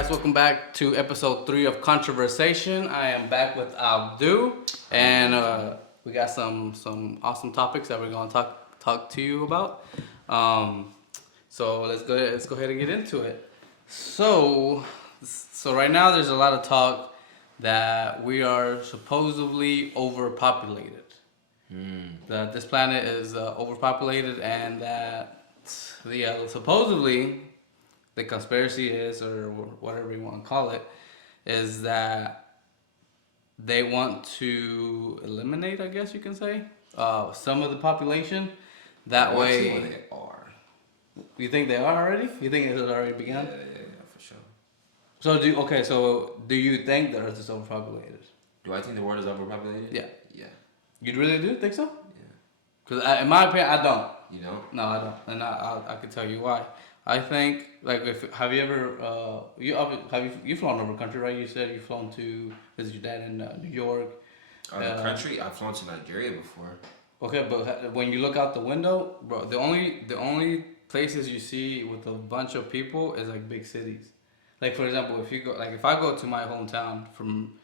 guys, welcome back to episode 3 of Controversation. I am back with Abdul, and we got some awesome topics that we're gonna talk to you about. So let's go ahead and get into it. So right now there's a lot of talk that we are supposedly overpopulated. That this planet is overpopulated, and that supposedly the conspiracy is, or whatever you want to call it, is that they want to eliminate, I guess you can say, some of the population. That way, They are. you think they are already? You think it has already begun? Yeah, for sure. So do you think the Earth is overpopulated? Do I think the world is overpopulated? Yeah. Yeah. You really do think so? Yeah. Because in my opinion, I don't. You know? No, I don't, and I can tell you why. I think have you ever you flown over country, right? You said you've flown to visit your dad in New York. The country, I've flown to Nigeria before. Okay, but when you look out the window, bro, the only places you see with a bunch of people is like big cities. Like for example, if I go to my hometown from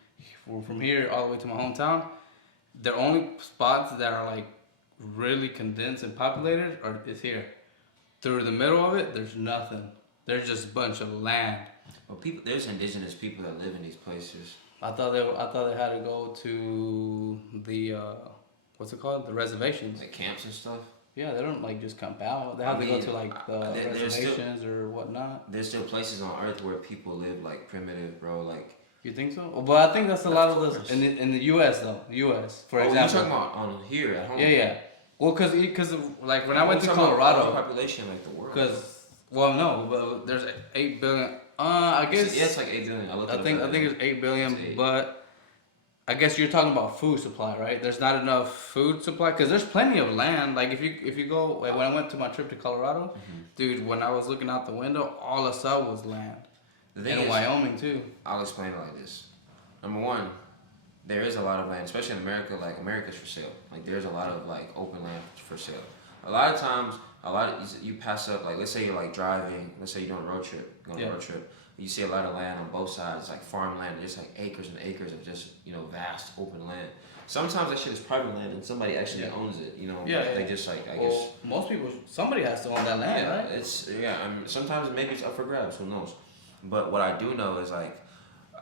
here all the way to my hometown, the only spots that are like really condensed and populated is here. Through the middle of it, there's nothing. There's just a bunch of land. Well, there's indigenous people that live in these places. I thought they had to go to the what's it called? The reservations. Like camps and stuff. Yeah, they don't like just camp out. They have to go to like the reservations or whatnot. There's still places on Earth where people live like primitive, bro. Like. You think so? But I think that's a lot of this in the U.S. though. U.S. for example. You're talking about on here at home. Yeah. Well, cause like when I went to Colorado, population like the world. But there's 8 billion. I guess. Yeah, it's like 8 billion. I think it's 8 billion, but I guess you're talking about food supply, right? There's not enough food supply because there's plenty of land. Like if you go, like when I went to my trip to Colorado, dude, when I was looking out the window, all I saw was land. In Wyoming too. I'll explain it like this. Number one, there is a lot of land, especially in America. Like America's for sale. Like there's a lot of like open land for sale. A lot of times, you pass up. Like let's say you're like driving. Let's say you're doing a road trip. Going on a road trip. You see a lot of land on both sides, like farmland, just like acres and acres of just vast open land. Sometimes that shit is private land and somebody actually owns it. They just like I guess. Most people, somebody has to own that land, right? Sometimes maybe it's up for grabs. Who knows? But what I do know is like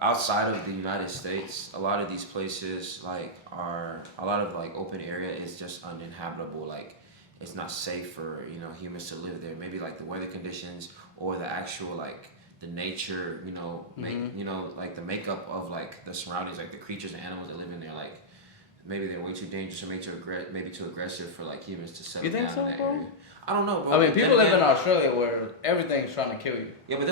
outside of the United States, a lot of these places are a lot of like open area is just uninhabitable. Like it's not safe for humans to live there. Maybe like the weather conditions or the actual like the nature, like the makeup of like the surroundings, like the creatures and animals that live in there, like maybe they're way too dangerous or maybe too aggressive for like humans to settle down in that area. I don't know, bro. I mean, people live in Australia where everything's trying to kill you. Yeah, but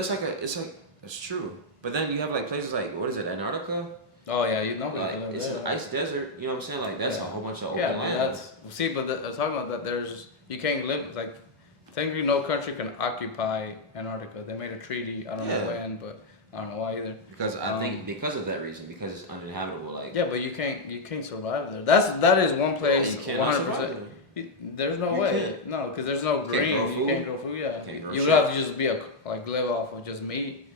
it's true. But then you have like places like what is it, Antarctica? Oh yeah, it's an ice desert. You know what I'm saying? Like that's a whole bunch of open land. I'm talking about that. You can't live like. Technically, no country can occupy Antarctica. They made a treaty. I don't know when, but I don't know why either. Because I think because of that reason, because it's uninhabitable. Like yeah, but you can't survive there. That is one place. 100%. There's no way. No, because there's no green. You can't grow food. Yeah, you would have to just be live off of just meat,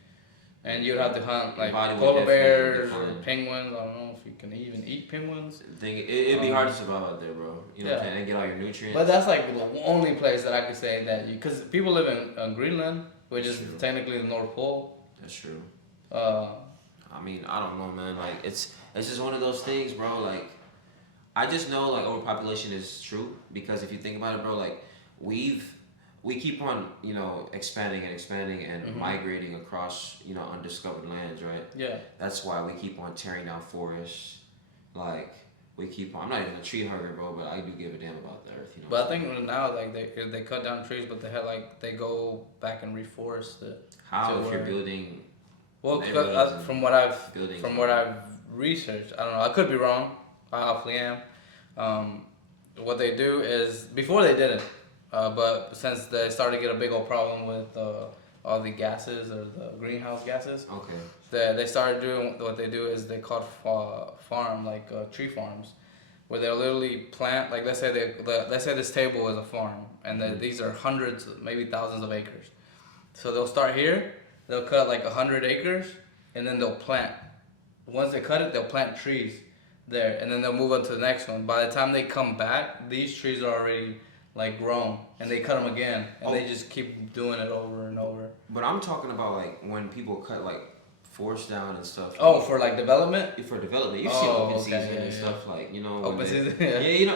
and you'd have to hunt like polar bears or penguins. I don't know if you can even eat penguins. It'd be hard to survive out there, bro. And get all your nutrients. But that's like the only place that I could say that because people live in Greenland, which is technically the North Pole. That's true. I mean, I don't know, man. Like it's just one of those things, bro. Like I just know like overpopulation is true because if you think about it, bro, like we keep on expanding and migrating across undiscovered lands, right? Yeah. That's why we keep on tearing down forests, like. We keep on. I'm not even a tree hugger, bro, but I do give a damn about the earth. But I think now, like they cut down trees, but they go back and reforest it. How if you're building? Well, from what I've researched, I don't know. I could be wrong. I hopefully am. What they do is before they did it, but since they started to get a big old problem with all the gases or the greenhouse gases. Okay. They started doing what they do is they called tree farms, where they'll literally plant like let's say this table is a farm and these are hundreds maybe thousands of acres, so they'll start here they'll cut like 100 acres, and then they'll plant. Once they cut it, they'll plant trees there, and then they'll move on to the next one. By the time they come back, these trees are already like grown, and they cut them again, and they just keep doing it over and over. But I'm talking about like when people cut like forest down and stuff. Oh, for like development? For development, you've seen open season and stuff like Open season. Yeah, hey,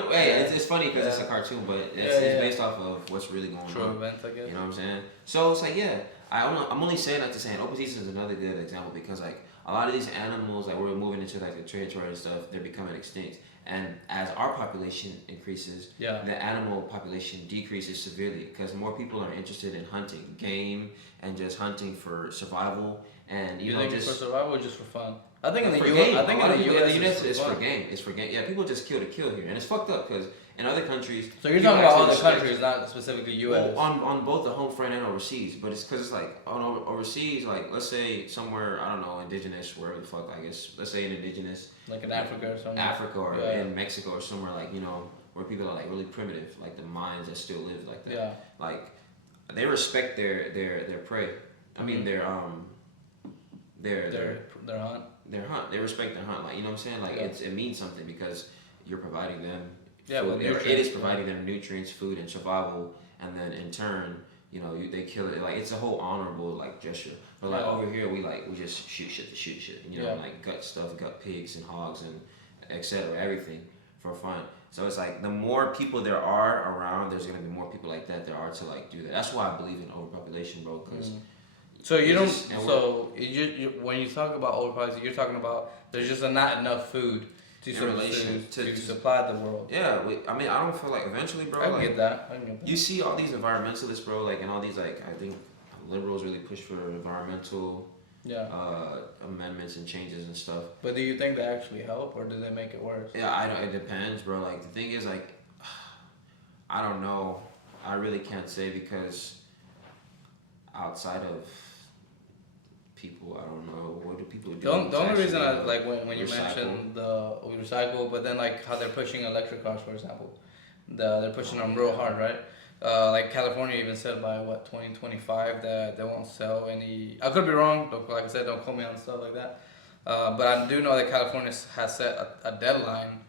it's funny because it's a cartoon, but it's based off of what's really going True on. events, I guess. You know what I'm saying? So it's like I'm only saying that to say open season is another good example because like a lot of these animals like we're moving into like the territory and stuff, they're becoming extinct. And as our population increases, the animal population decreases severely because more people are interested in hunting game and just hunting for survival. And you think just for survival or just for fun? I think in the U.S. it's for game. It's for game. Yeah, people just kill to kill here, and it's fucked up because in other countries. So you're talking about other countries, not specifically U.S. Well, on both the home front and overseas, but it's because it's like on overseas, like let's say somewhere I don't know, indigenous, wherever the fuck I guess. Let's say an indigenous, like in Africa or something. Africa or in Mexico or somewhere like where people are like really primitive, like the Mayans that still live like that. Yeah. Like they respect their prey. I mean their hunt. Their hunt. They respect their hunt. Like you know what I'm saying? Like it means something because you're providing them. Yeah, food. It is providing them nutrients, food, and survival, and then in turn, they kill it. Like it's a whole honorable like gesture. But like over here, we just shoot shit to shoot shit. Like gut stuff, gut pigs and hogs and etc. Everything for fun. So it's like the more people there are around, there's gonna be more people like that there are to like do that. That's why I believe in overpopulation, bro. Because so you don't. So you when you talk about overpopulation, you're talking about there's just not enough food to supply the world. Yeah, I mean, I don't feel like eventually, bro. I can get that. You see all these environmentalists, bro, like, and all these like I think liberals really push for environmental amendments and changes and stuff. But do you think they actually help, or do they make it worse? Yeah, I don't. It depends, bro. Like the thing is, like, I don't know. I really can't say because outside of people, I don't know what do people do. The only reason I like when you mentioned we recycle, but then like how they're pushing electric cars, for example, they're pushing them real hard, right? Like California even said by 2025 that they won't sell any. I could be wrong. Like I said, don't quote me on stuff like that. But I do know that California has set a deadline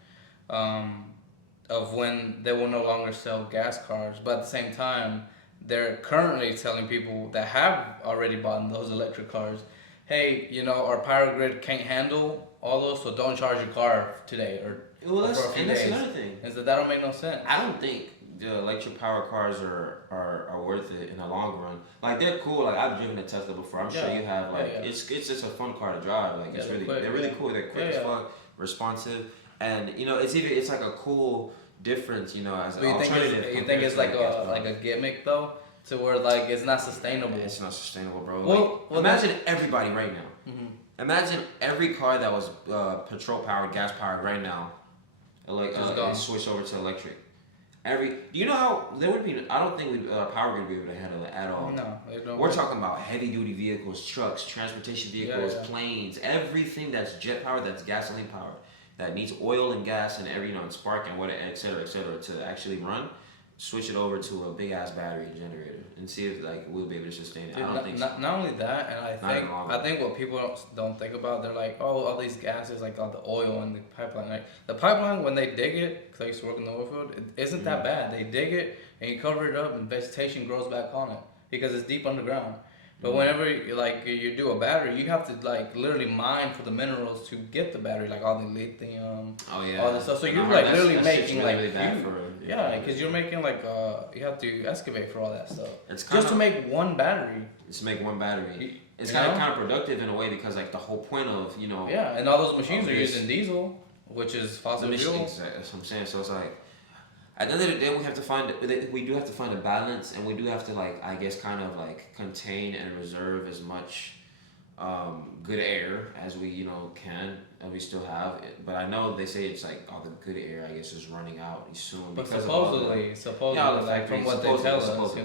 of when they will no longer sell gas cars. But at the same time, they're currently telling people that have already bought those electric cars, hey, our power grid can't handle all those, so don't charge your car today or for a few days. That's another thing. Is that don't make no sense. I don't think the electric power cars are worth it in the long run. Like they're cool. Like I've driven a Tesla before. I'm sure you have. Like it's just a fun car to drive. Like it's really they're really cool. They're quick as fuck, responsive, and it's like a cool difference. As an alternative. You think it's like a gimmick though, to where like it's not sustainable. It's not sustainable, bro. Well, imagine everybody right now. Mm-hmm. Imagine every car that was petrol powered, gas powered right now, switch over to electric. You know how there would be? I don't think power grid would be able to handle it at all. No, they don't. We're talking about heavy duty vehicles, trucks, transportation vehicles, planes, everything that's jet powered, that's gasoline powered, that needs oil and gas and and spark and whatever, et cetera, to actually run. Switch it over to a big ass battery generator and see if we'll be able to sustain it. Dude, I don't think so. Not only that, and I think what people don't think about, they're like, oh, all these gases, like all the oil and the pipeline. Like the pipeline, when they dig it, because I used to work in the oil field, it isn't that bad. They dig it and you cover it up, and vegetation grows back on it because it's deep underground. But whenever you do a battery, you have to literally mine for the minerals to get the battery, like all the lithium, all this stuff. So you're literally making because you're making you have to excavate for all that stuff. It's just to make one battery. Just to make one battery. It's kind of counterproductive in a way because the whole point of Yeah, and all those machines are using diesel, which is fossil fuel. Exactly, that's what I'm saying. So it's like. At the end of the day, we do have to find a balance, and we do have to contain and reserve as much good air as we can, and we still have. But I know they say it's all the good air I guess is running out soon. But supposedly, from what they tell us,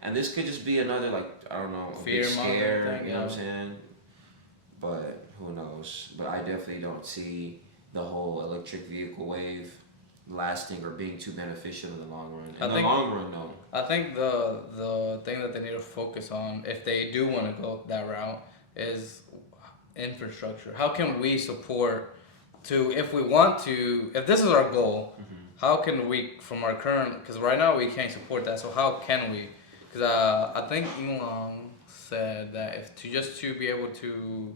And this could just be another I don't know, fear scare. You know what I'm saying? But who knows? But I definitely don't see the whole electric vehicle wave lasting or being too beneficial in the long run. I In the think- long run, no. I think the thing that they need to focus on, if they do want to go that route, is infrastructure. How can we support if we want to, if this is our goal, how can we, from our current, because right now we can't support that, so how can we? Because I think Elon said that if to be able to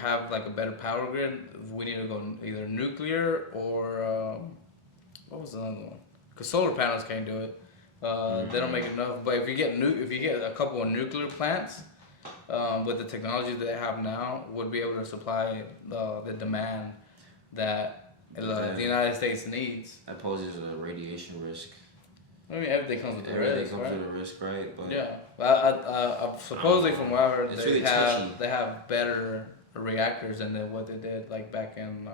have like a better power grid, we need to go either nuclear or what was the other one? Because solar panels can't do it. They don't make enough. But if you get a couple of nuclear plants, with the technology that they have now, would be able to supply the demand that the United States needs. That poses a radiation risk. I mean, everything comes with a risk, right? With a risk, right? But yeah, I supposedly from what I heard, it's they really have touchy. they have better reactors than what they did like back in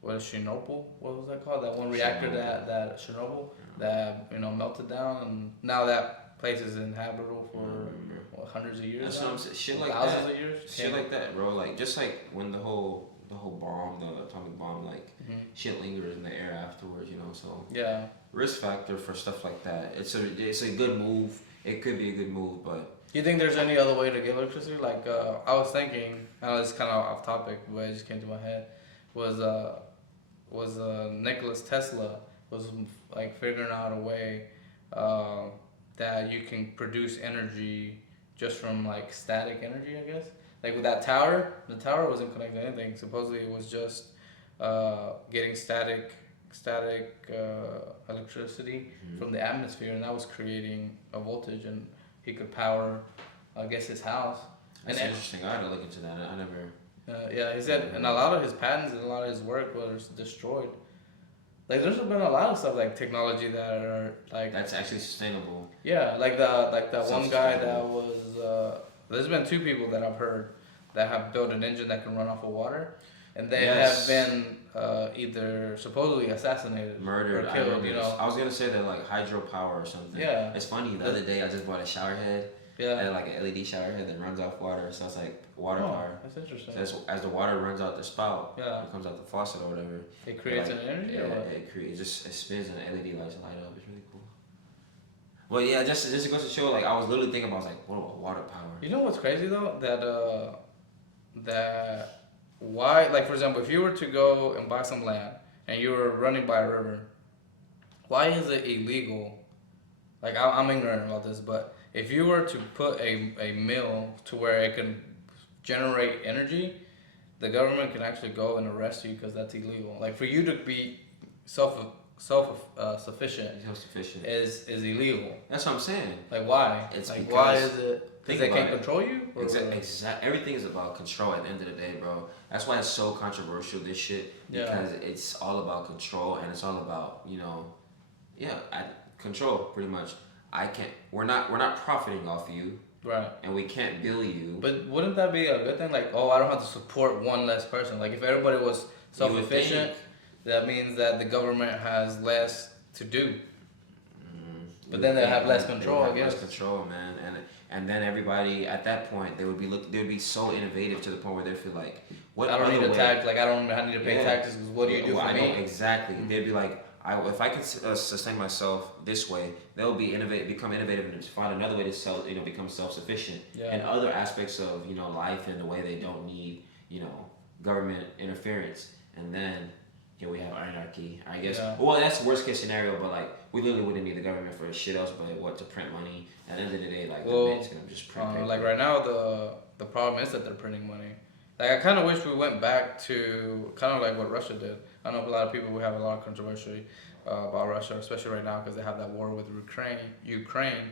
what is Chernobyl? What was that called? That one reactor that Chernobyl that melted down, and now that place is inhabitable for hundreds of years. That's what I'm saying. Shit like thousands that. of years. Shit like that, bro. Like just like when the whole bomb, the atomic bomb, like shit lingers in the air afterwards. So Yeah. risk factor for stuff like that. It's a good move. It could be a good move, but Do you think there's any other way to get electricity? Like I was thinking, I know it's kind of off topic, but it just came to my head. Was Nikola Tesla was like figuring out a way that you can produce energy just from like static energy, I guess. Like with that tower, the tower wasn't connected to anything. Supposedly it was just getting static electricity from the atmosphere, and that was creating a voltage, and he could power, I guess, his house. that's And interesting. I had to look into that. I never. yeah, he said, and a lot of his patents and a lot of his work was destroyed. Like, there's been a lot of stuff like technology that are like That's actually sustainable. yeah, like that one guy that Self-sustainable. was. There's been two people that I've heard that have built an engine that can run off of water, and they Yes. have been either supposedly assassinated, Murdered. or I killed. remember this. I was gonna say that like hydropower or something. Yeah. It's funny. The other day I just bought a shower head. Yeah. And like an LED shower head that runs off water, so it's like water power. That's interesting. So as the water runs out the spout, Yeah. it comes out the faucet or whatever. It creates Like, an energy. Yeah, Or what? it spins and the LED lights light up. It's really cool. Well, yeah, just goes to show. Like I was literally thinking about, I was like, what about water power? You know what's crazy though? That why, like for example, if you were to go and buy some land and you were running by a river, why is it illegal? Like I'm ignorant about this, but if you were to put a mill to where it can generate energy, the government can actually go and arrest you because that's illegal. Like for you to be sufficient Self-sufficient. is illegal. That's what I'm saying. Like why? It's like because- why is it? think Because they about can't it. control you. Or- Everything is about control at the end of the day, bro. That's why it's so controversial, this shit, Yeah. because it's all about control and it's all about control pretty much. We're not profiting off you, Right. and we can't bill you. But wouldn't that be a good thing? Like, I don't have to support one less person. Like, if everybody was self-sufficient, that means that the government has less to do. But then they have less control, I guess. Less control, man, and then everybody at that point they would be so innovative to the point where they feel like, what I don't other need a way- tax. Like, I need to pay Yeah. taxes because what do you do Well, for I know me? exactly. They'd be like, if I can sustain myself this way, they'll become innovative and find another way to become self-sufficient Yeah. in other aspects of life and the way they don't need government interference. And then here we have anarchy. I guess. Yeah. Well, that's the worst case scenario, but like we literally wouldn't need the government for shit else, but to print money. At the end of the day, like the bank's gonna just print paper. Like right now, the problem is that they're printing money. Like I kind of wish we went back to kind of like what Russia did. I know a lot of people, we have a lot of controversy about Russia, especially right now because they have that war with Ukraine.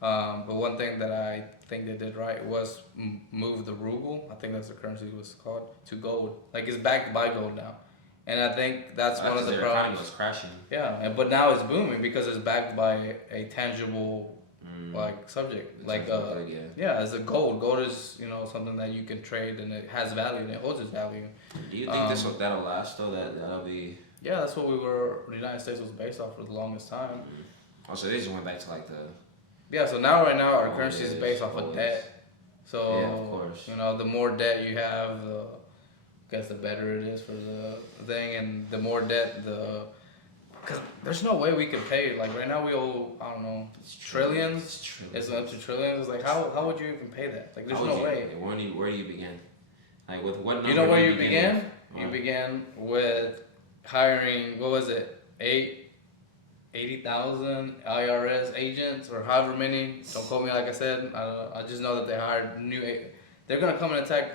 But one thing that I think they did right was move the ruble. I think that's the currency it was called, to gold. Like it's backed by gold now. And I think that's one of the their economy problems. was crashing. Yeah, but now it's booming because it's backed by a tangible like subject. Like as a gold. Gold is something that you can trade and it has value and it holds its value. Do you think that'll last though? That'll be. Yeah, that's what the United States was based off for the longest time. Oh, so they just went back to like the. Yeah, so right now our currency is Always, based off of always. debt. So Yeah, of course. the more debt you have, guess the better it is for the thing, and the more debt, because there's no way we could pay. Like right now, we owe, I don't know, trillions. It's up to trillions. Like how would you even pay that? Like there's no way. Where do you begin? Like with what number? You know where you begin? began? You began with hiring. What was it? 80,000 IRS agents or however many. Don't quote me. Like I said, I just know that they hired They're gonna come and attack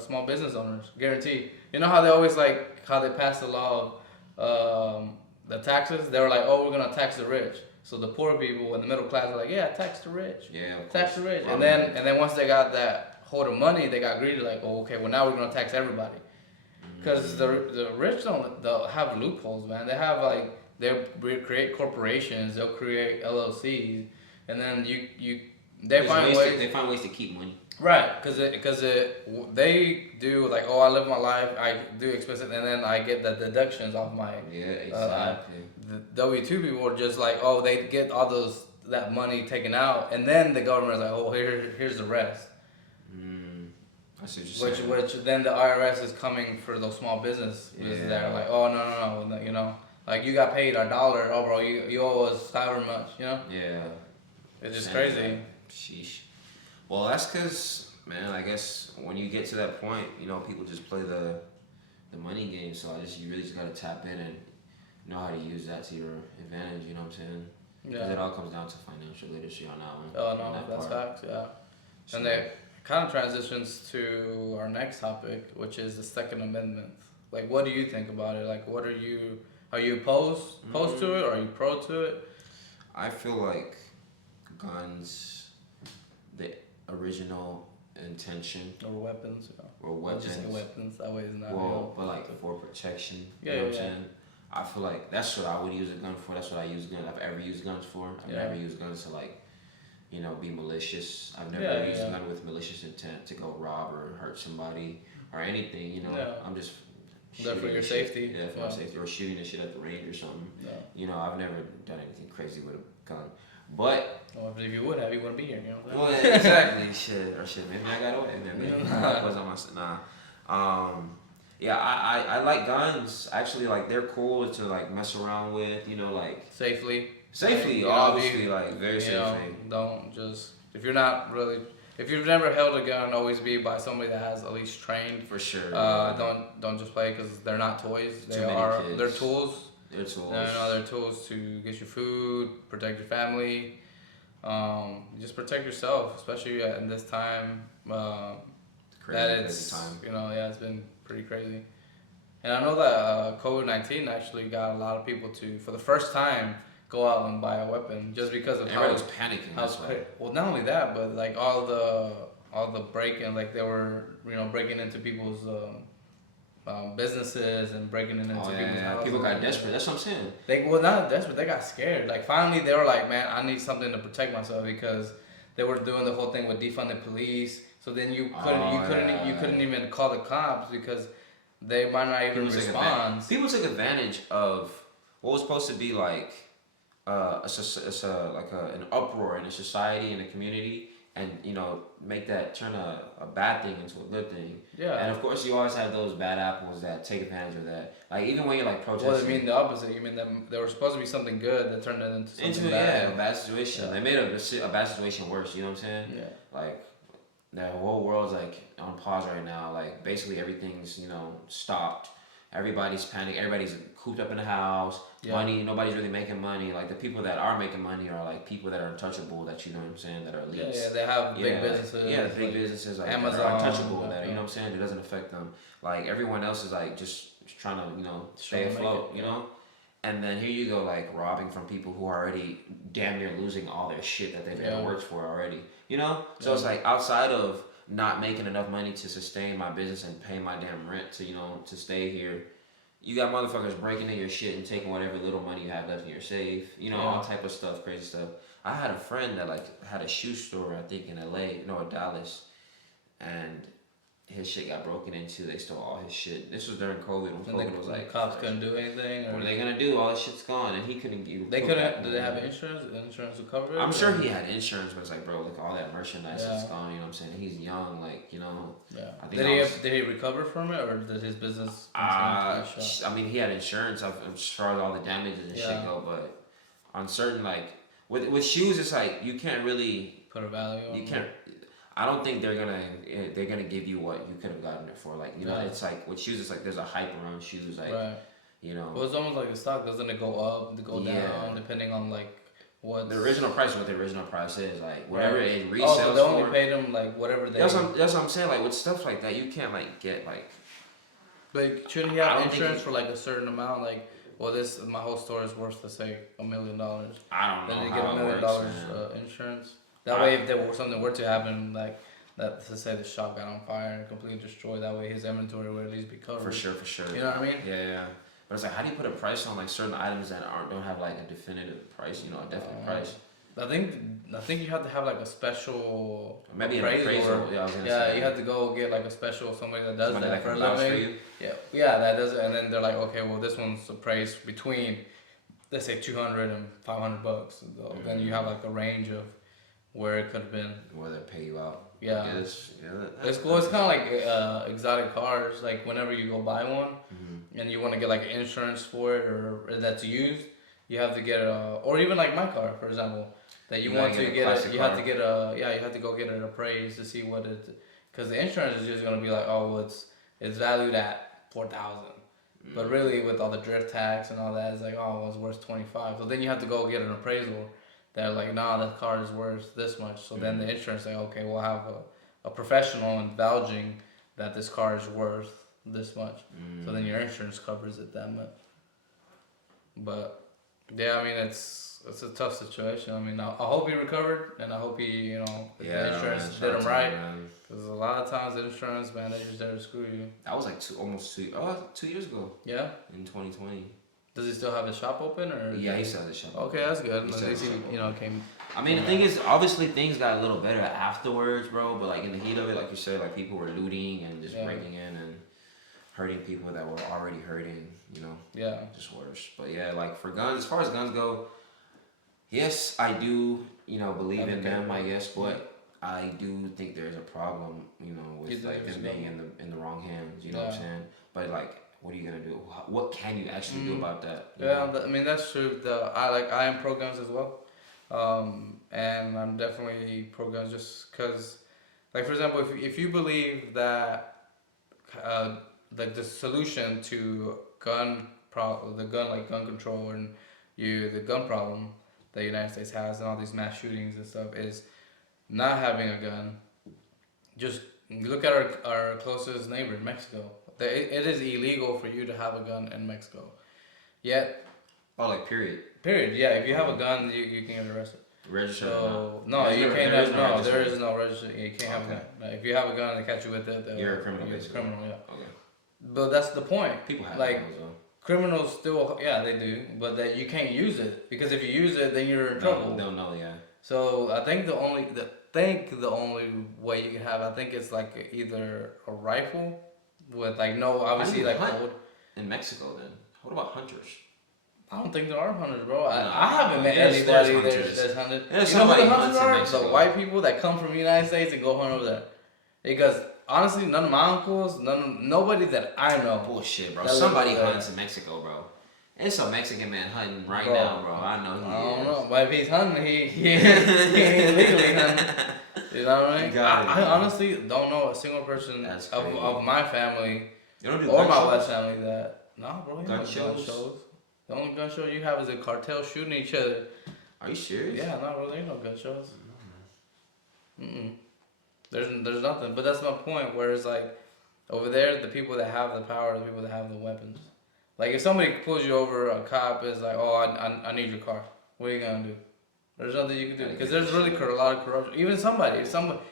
small business owners, guaranteed. You know how they always how they passed the law of the taxes. They were like, oh, we're gonna tax the rich. So the poor people and the middle class are like, yeah, tax the rich. Yeah, tax the rich. And then once they got that hold of money, they got greedy. Like, oh, okay, well now we're gonna tax everybody. Because the rich they'll have loopholes, man. They have they'll create corporations, they'll create LLCs, and then they find ways to keep money. Right, because they do oh, I live my life, I do expenses, and then I get the deductions off my exactly. The W-2 people are just oh, they get all that money taken out, and then the government is like, oh, here's the rest. I see what you're saying. Which then the IRS is coming for those small businesses that are oh no, you know, you got paid $1, oh bro, you owe us however much, you know. Yeah. It's just crazy. Sheesh. Well, that's because, man, I guess when you get to that point, you know, people just play the money game. So you really just gotta tap in and know how to use that to your advantage. You know what I'm saying? Because it all comes down to financial literacy on that one. Oh no, that's facts. Yeah. So, and that kind of transitions to our next topic, which is the Second Amendment. What do you think about it? What are you opposed to it, or are you pro to it? I feel like guns, the original intention, or weapons, or weapons. Just say weapons. That way is not. Well, but for protection. You know what I'm saying? I feel like that's what I would use a gun for. That's what I use guns. I've ever used guns for. I've never used guns to be malicious. I've never used a gun with malicious intent to go rob or hurt somebody or anything. You know, I'm just. There for your safety. Yeah, for my safety, or shooting the shit at the range or something. Yeah. You know, I've never done anything crazy with a gun. But if you would have, you wouldn't be here. You know. Well, exactly. Shit. Maybe I got away. Maybe I was on my Yeah, I like guns. Actually, they're cool to mess around with. You know, safely. Safely, obviously, very safely. Don't just if you've never held a gun, always be by somebody that has at least trained. For sure. Don't just play because they're not toys. They're tools. They're tools. They're tools to get you food, protect your family, just protect yourself, especially in this time. Crazy time. You know, it's been pretty crazy. And I know that COVID-19 actually got a lot of people to, for the first time, go out and buy a weapon just because of everybody was panicking. Well, not only that, but all the breaking, they were breaking into people's businesses and breaking into people's houses. People got desperate. That's what I'm saying. They not desperate. They got scared. Finally, they were like, man, I need something to protect myself, because they were doing the whole thing with defund the police. So then you couldn't even call the cops because they might not even respond. People took advantage of what was supposed to be an uproar in a society, in a community, and make that turn a bad thing into a good thing. Yeah. And of course, you always have those bad apples that take advantage of that. Even when you're protesting. Well, you mean the opposite. You mean that there was supposed to be something good that turned it into something bad. Yeah, a bad situation. They made a bad situation worse. You know what I'm saying? Yeah. The whole world's on pause right now. Basically everything's stopped. Everybody's panicking. Everybody's cooped up in the house. Yeah. Money. Nobody's really making money. The people that are making money are people that are untouchable. That you know what I'm saying. That are elites. Yeah, they have big businesses. Yeah, big businesses Amazon. That are untouchable. That you know what I'm saying. It doesn't affect them. Everyone else is just trying to stay afloat. You know. And then here you go robbing from people who are already damn near losing all their shit that they've ever worked for already. You know. So it's outside of not making enough money to sustain my business and pay my damn rent to stay here, you got motherfuckers breaking in your shit and taking whatever little money you have left in your safe, all type of stuff, crazy stuff. I had a friend that had a shoe store, I think in Dallas, and his shit got broken into. They stole all his shit. This was during COVID. When And COVID was the like, cops couldn't do anything. what are they gonna do? All his shit's gone, and he couldn't give. They couldn't. Did they have insurance? Insurance to cover it? I'm sure he had insurance, but it's like, bro, look, all that merchandise is Yeah. gone. You know what I'm saying? He's young, like, you know. Yeah. I think Did he recover from it, or did his business continue to be shot? I mean, he had insurance as far as all the damages and shit Yeah. go, but on certain like with shoes, it's like you can't really Put a value on you it. can't. I don't think they're gonna give you what you could have gotten it for. Like, you know, Yeah. it's like with shoes, it's like there's a hype around shoes, like, Right. you know. Well, it's almost like the stock. Doesn't it go up, go Yeah. down, depending on like what The original price, what the original price is, like whatever Right. it Oh, so resells they only for. paid them like whatever they. That's what I'm saying. Like with stuff like that, you can't like get like. Like, shouldn't he I have don't think insurance for like a certain amount? Like, well, my whole store is worth, let's say, $1 million. I don't Then know they get how $1 it million works, man. insurance. That way, if there were something were to happen, like that, to say the shop got on fire and completely destroyed, that way his inventory would at least be covered. For sure. You know what I mean? Yeah. But it's like, how do you put a price on like certain items that don't have like a definitive price? You know, a definite price. I think you have to have like a special Maybe an appraisal. appraisal. Yeah, I was gonna say. You have to go get like a special somebody that does Somebody that for a can vouch for living. you. Yeah, that does it, and then they're like, okay, well, this one's appraised between, let's say, $200 and $500. So then you have like a range of where it could have been. Whether they pay you out. Yeah. It's Cool. It's kind of like exotic cars. Like whenever you go buy one, and you want to get like insurance for it or that's used, you have to get or even like my car, for example, that you want to get it. You have to get you have to go get it appraised to see what it, because the insurance is just gonna be like, oh, well, it's valued at $4,000, but really with all the drift tax and all that, it's like, oh, well, it's worth $25. So then you have to go get an appraisal. They're like, nah, that car is worth this much. So then the insurance like, okay, we'll have a professional in vouching that this car is worth this much. So then your insurance covers it that much. But yeah, I mean, it's a tough situation. I mean, I hope he recovered, and I hope the insurance did him right. Because a lot of times the insurance, man, they're just there to screw you. That was like 2 years ago. Yeah. In 2020. Does he still have his shop open, or? Yeah, he still has his shop. Okay, that's good. He At still least has he, his shop came. I mean, the thing is, obviously things got a little better afterwards, bro. But like in the heat of it, like you said, like people were looting and just breaking in and hurting people that were already hurting. You know. Yeah. Just worse. But yeah, like for guns, as far as guns go, yes, I do. You know, believe in them, I guess, but I do think there's a problem. You know, with like them being in the wrong hands. You know what I'm saying? But like, what are you gonna do? What can you actually do about that? I mean, that's true. I am pro guns as well, and I'm definitely pro guns just because, like, for example, if you believe that like the solution to gun control and the gun problem that the United States has and all these mass shootings and stuff is not having a gun. Just look at our closest neighbor, Mexico. It is illegal for you to have a gun in Mexico. Yet. Oh, like period. Period. Yeah, if you have a gun, you can get arrested. Register. So no, you can't have there is no registration. You can't have a gun. If you have a gun, they catch you with it. You're a criminal. You're a criminal. Yeah. Okay. But that's the point. People have like guns, though. criminals still. Yeah, they do. But that you can't use it because if you use it, then you're in trouble. They'll know. Yeah. So I think the only way you can have, I think it's like either a rifle with like no obviously like hunt in Mexico. Then what about hunters? I don't think there are hunters, bro. I haven't met anybody that's hunted. There's you know who the hunters hunters are? Mexico. The white people that come from the United States and go hunt over there. Because honestly, none of my uncles, nobody that I know. Bullshit, bro. Somebody hunts in Mexico, bro. It's a Mexican man hunting right now, bro. I know he is. I don't know, but if he's hunting, he ain't legally hunting. You know what I mean? I honestly don't know a single person of my family or my wife's family that. No, bro. Gun shows. The only gun show you have is a cartel shooting each other. Are you serious? Yeah, no, bro. There ain't no gun shows. There's nothing. But that's my point. Where it's like over there, the people that have the power are the people that have the weapons. Like if somebody pulls you over, a cop is like, "Oh, I need your car. What are you gonna do?" There's nothing you can do because there's really a lot of corruption. Even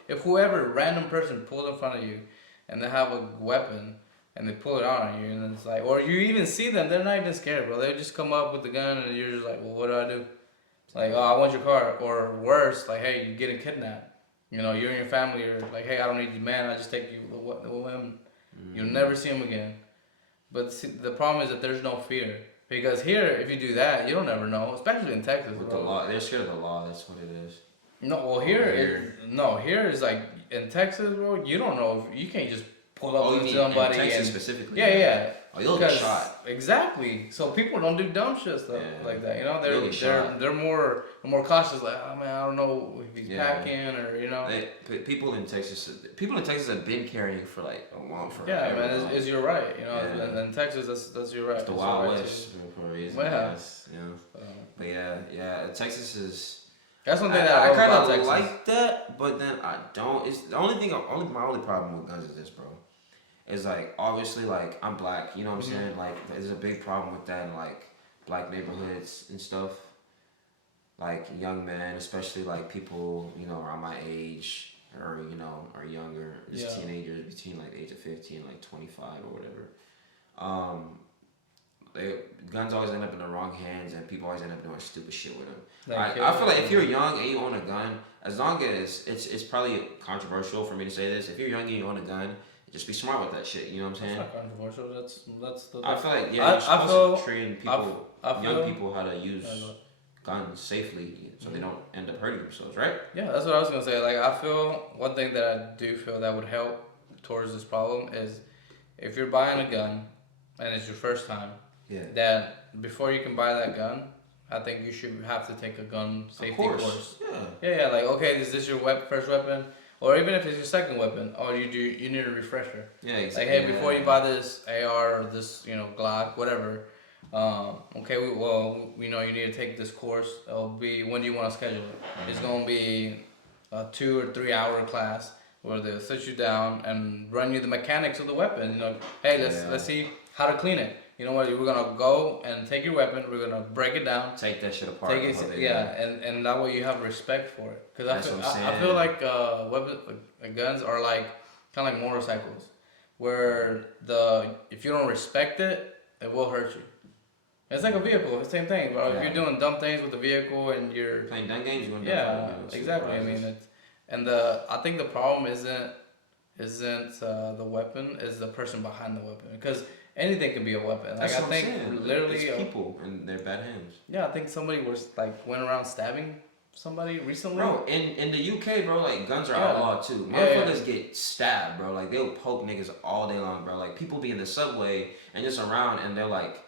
if whoever random person pulls in front of you, and they have a weapon, and they pull it on you, and then it's like, or you even see them, they're not even scared, bro. They just come up with the gun, and you're just like, well, what do I do? It's like, oh, I want your car, or worse, like, hey, you're getting kidnapped. You know, you and your family are like, hey, I don't need you, man. I just take you the women. You'll never see them again. But see, the problem is that there's no fear. Because here, if you do that, you don't ever know, especially in Texas. With the law, they're scared of the law. That's what it is. No, well here is like in Texas, bro. You don't know if you can't just pull up with somebody. In Texas and, specifically. Yeah. Oh, you'll get shot. Exactly. So people don't do dumb shit stuff like that. You know, they're more cautious. Like, oh man, I don't know if he's packing or you know. People in Texas have been carrying for like a long forever. Yeah, man, it's your right. You know, in Texas, that's your right. It's the Wild West for a reason. Yeah. But yeah, Texas is. That's one thing I kind of like that, but then I don't. It's the only thing. My only problem with guns is this, bro. Is like obviously like I'm black, you know what I'm saying? Like there's a big problem with that in like black neighborhoods and stuff. Like young men, especially like people, you know, around my age or you know, or younger, just teenagers between like the age of 15, like 25 or whatever. Guns always end up in the wrong hands, and people always end up doing stupid shit with them. I feel like if you're young and you own a gun, as long as it's probably controversial for me to say this, if you're young and you own a gun, just be smart with that shit. You know what I'm saying? It's not controversial. That's the. I feel like you're supposed to train people, young people, how to use guns safely, so they don't end up hurting themselves, right? Yeah, that's what I was gonna say. Like I feel one thing that I do feel that would help towards this problem is if you're buying a gun and it's your first time. Yeah. That before you can buy that gun, I think you should have to take a gun safety course. Yeah. Like okay, is this your first weapon, or even if it's your second weapon, or you need a refresher. Yeah, exactly. Like hey, before you buy this AR or this Glock, whatever. Okay, you need to take this course. It'll be when do you want to schedule it? It's gonna be a 2 or 3 hour class where they'll sit you down and run you the mechanics of the weapon. You know, hey, let's see how to clean it. You know what? We're gonna go and take your weapon. We're gonna break it down. Take that shit apart. And that way you have respect for it. Cause I feel like guns are like kind of like motorcycles, where if you don't respect it, it will hurt you. It's like a vehicle. It's the same thing, bro. If you're doing dumb things with the vehicle and you're playing dumb games, you want to exactly. I mean, I think the problem isn't the weapon, is the person behind the weapon, because anything can be a weapon. That's like what I think I'm saying. literally it's people in their bad hands. Yeah, I think somebody went around stabbing somebody recently. Bro, in the UK, bro, like guns are outlawed too. Motherfuckers get stabbed, bro. Like they'll poke niggas all day long, bro. Like people be in the subway and just around, and they're like.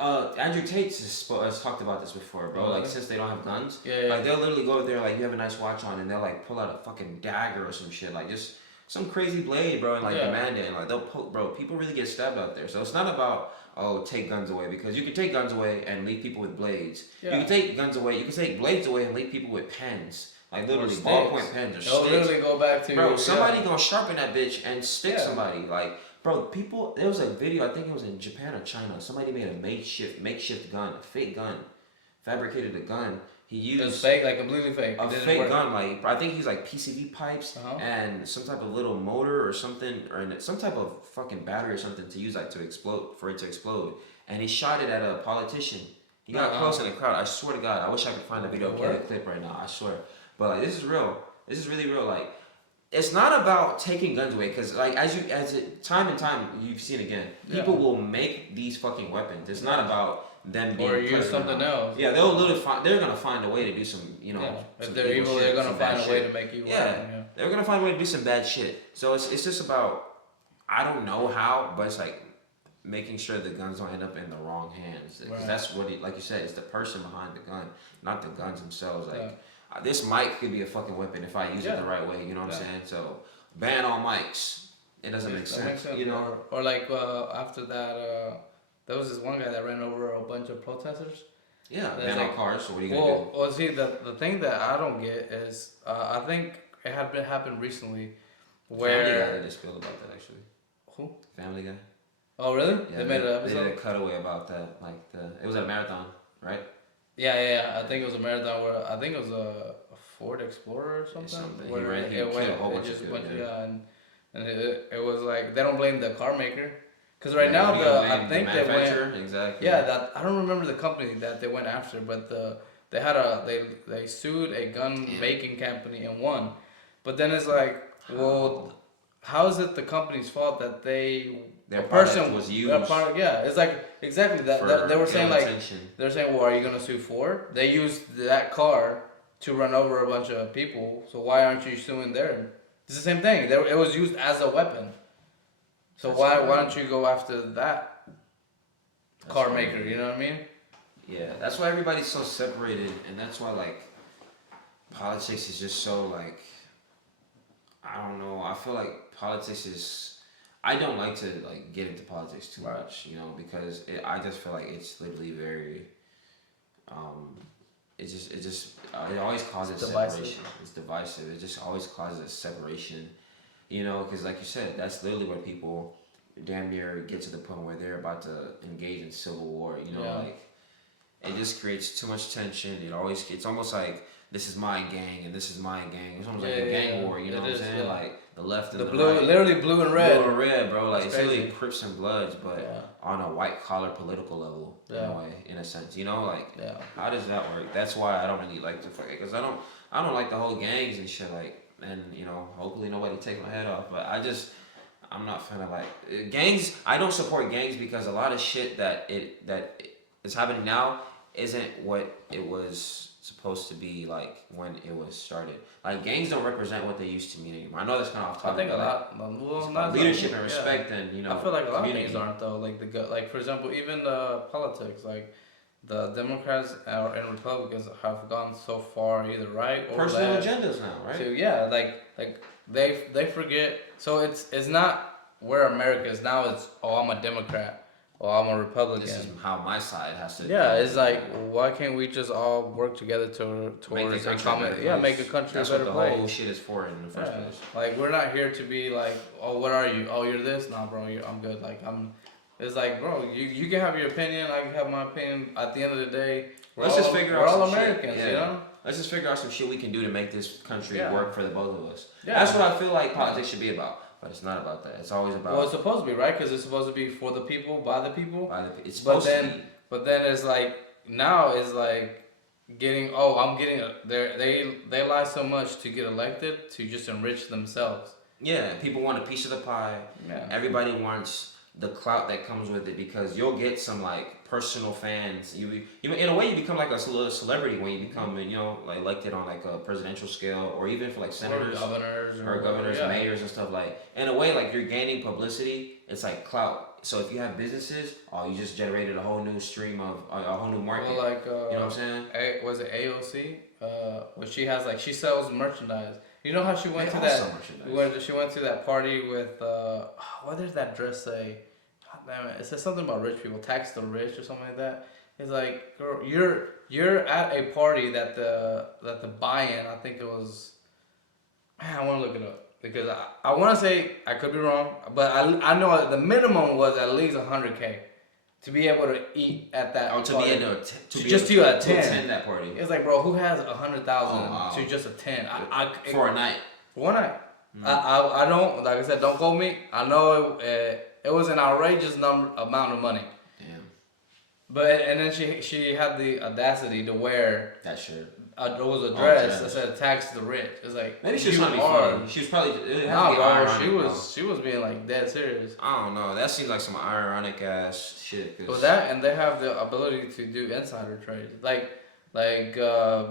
Andrew Tate has talked about this before, bro. Like, since they don't have guns, like they'll literally go over there, like you have a nice watch on, and they'll like pull out a fucking dagger or some shit, like just some crazy blade, bro, and like demand it, and like they'll poke, bro. People really get stabbed out there, so it's not about take guns away, because you can take guns away and leave people with blades. You can take guns away, you can take blades away and leave people with pens. Like literally ballpoint pens or sticks. They'll literally go back to bro. Somebody gonna sharpen that bitch and stick somebody like. Bro, there was a video, I think it was in Japan or China. Somebody made a makeshift gun, a fake gun, fabricated a gun. He used. It was fake, like completely fake. A fake gun, like I think he's like PCV pipes and some type of little motor or something, or some type of fucking battery or something to use like to explode. And he shot it at a politician. He got close in the crowd. I swear to God, I wish I could find the video clip right now. I swear, but like this is real. This is really real. Like. It's not about taking guns away, because like time and time you've seen again, people will make these fucking weapons. It's not about them being or use something else. Yeah, they're gonna find a way to do some, if they're evil, they're gonna find a way to make evil. They're gonna find a way to do some bad shit. So it's just about, I don't know how, but it's like making sure the guns don't end up in the wrong hands. Because that's what like you said, it's the person behind the gun, not the guns themselves. Like. This mic could be a fucking weapon if I use it the right way, you know what I'm saying? So, ban all mics. It doesn't make sense, you know? Or like, after that, there was this one guy that ran over a bunch of protesters. Yeah, ban all cars, so what are you gonna do? Well, see, the thing that I don't get is, I think it had happened recently, where... Family Guy did a spill about that, actually. Who? Family Guy. Oh, really? Yeah, they made an episode? They did a cutaway about that, like, it was at a marathon, right? Yeah. I think it was a marathon where I think it was a Ford Explorer or something. Where it was like they don't blame the car maker, because right now I think they went exactly. Yeah, that I don't remember the company that they went after, but they sued a gun making company and won. But then it's like, well, how is it the company's fault that Their a product person was a used product, yeah, it's like exactly that they were saying ill like intention. they're saying, well, are you gonna sue Ford? They used that car to run over a bunch of people, so why aren't you suing them? It's the same thing. It was used as a weapon. So That's why crazy. don't you go after that That's car crazy. maker? You know what I mean? Yeah, that's why everybody's so separated, and that's why like politics is just so like I don't know. I feel like politics is. I don't like to like get into politics too much, you know, because I just feel like it's literally very. It always causes separation. It's divisive. It just always causes separation, you know, because like you said, that's literally where people damn near get to the point where they're about to engage in civil war. You know, like it just creates too much tension. It's almost like this is my gang and this is my gang. It's almost like a gang war. You know what I'm saying? Yeah. Like the left and the blue, right. literally blue and red. Blue and red, bro. Like it's crazy. really Crips and Bloods, but on a white collar political level, in a way, in a sense. You know, like how does that work? That's why I don't really like to fight because I don't like the whole gangs and shit. Like, and you know, hopefully nobody take my head off. But I'm not finna like gangs. I don't support gangs because a lot of shit that is happening now isn't what it was supposed to be like when it was started. Like gangs don't represent what they used to mean anymore. I know that's kind of off topic. I think a lot. Well, not leadership and respect, and you know. I feel like a lot community. of things aren't though. Like for example, even politics. Like the Democrats and Republicans have gone so far either right or personal left. agendas now, right? So like they forget. So it's not where America is now. It's I'm a Democrat. Oh, I'm a Republican. This is how my side has to. Yeah, it's like why can't we just all work together towards a common? Yeah, make a country That's a better what the place. whole shit is for in the first place. Like we're not here to be like, oh, what are you? Oh, you're this? Nah, bro, I'm good. Like I'm. It's like, bro, you can have your opinion. I can have my opinion. At the end of the day, Let's just figure out we're all some Americans, shit. you know. Let's just figure out some shit we can do to make this country work for the both of us. Yeah. That's what I feel like politics should be about. But it's not about that. It's always about. Well, it's supposed to be, right? Because it's supposed to be for the people, by the people. It's supposed to be. But then it's like now it's like getting. Oh, I'm getting. They lie so much to get elected to just enrich themselves. Yeah, people want a piece of the pie. Yeah. Everybody wants the clout that comes with it because you'll get some like personal fans. You in a way you become like a little celebrity when you become like elected on like a presidential scale or even for like senators or governors, mayors and stuff like. In a way, like you're gaining publicity. It's like clout. So if you have businesses, you just generated a whole new stream of a whole new market. Well, like you know what I'm saying? Was it AOC? What she has she sells merchandise. You know how she went to that? She went to that party with what did that dress say? God damn it! It says something about rich people, tax the rich or something like that. It's like, girl, you're at a party that the buy-in. I think it was. Man, I want to look it up because I want to say I could be wrong, but I know the minimum was at least $100K to be able to eat at that. Oh, to party. be able to attend that party. It's like, bro, who has 100,000 to just attend? For a night. For one night. Mm-hmm. I don't, like I said, don't quote me. I know it was an outrageous amount of money. Damn. But and then she had the audacity to wear that shirt. It was a dress that said "tax the rich." It's like maybe she was trying to be funny. She was probably she was being like dead serious. I don't know. That seems like some ironic ass shit. Well, that and they have the ability to do insider trades. Like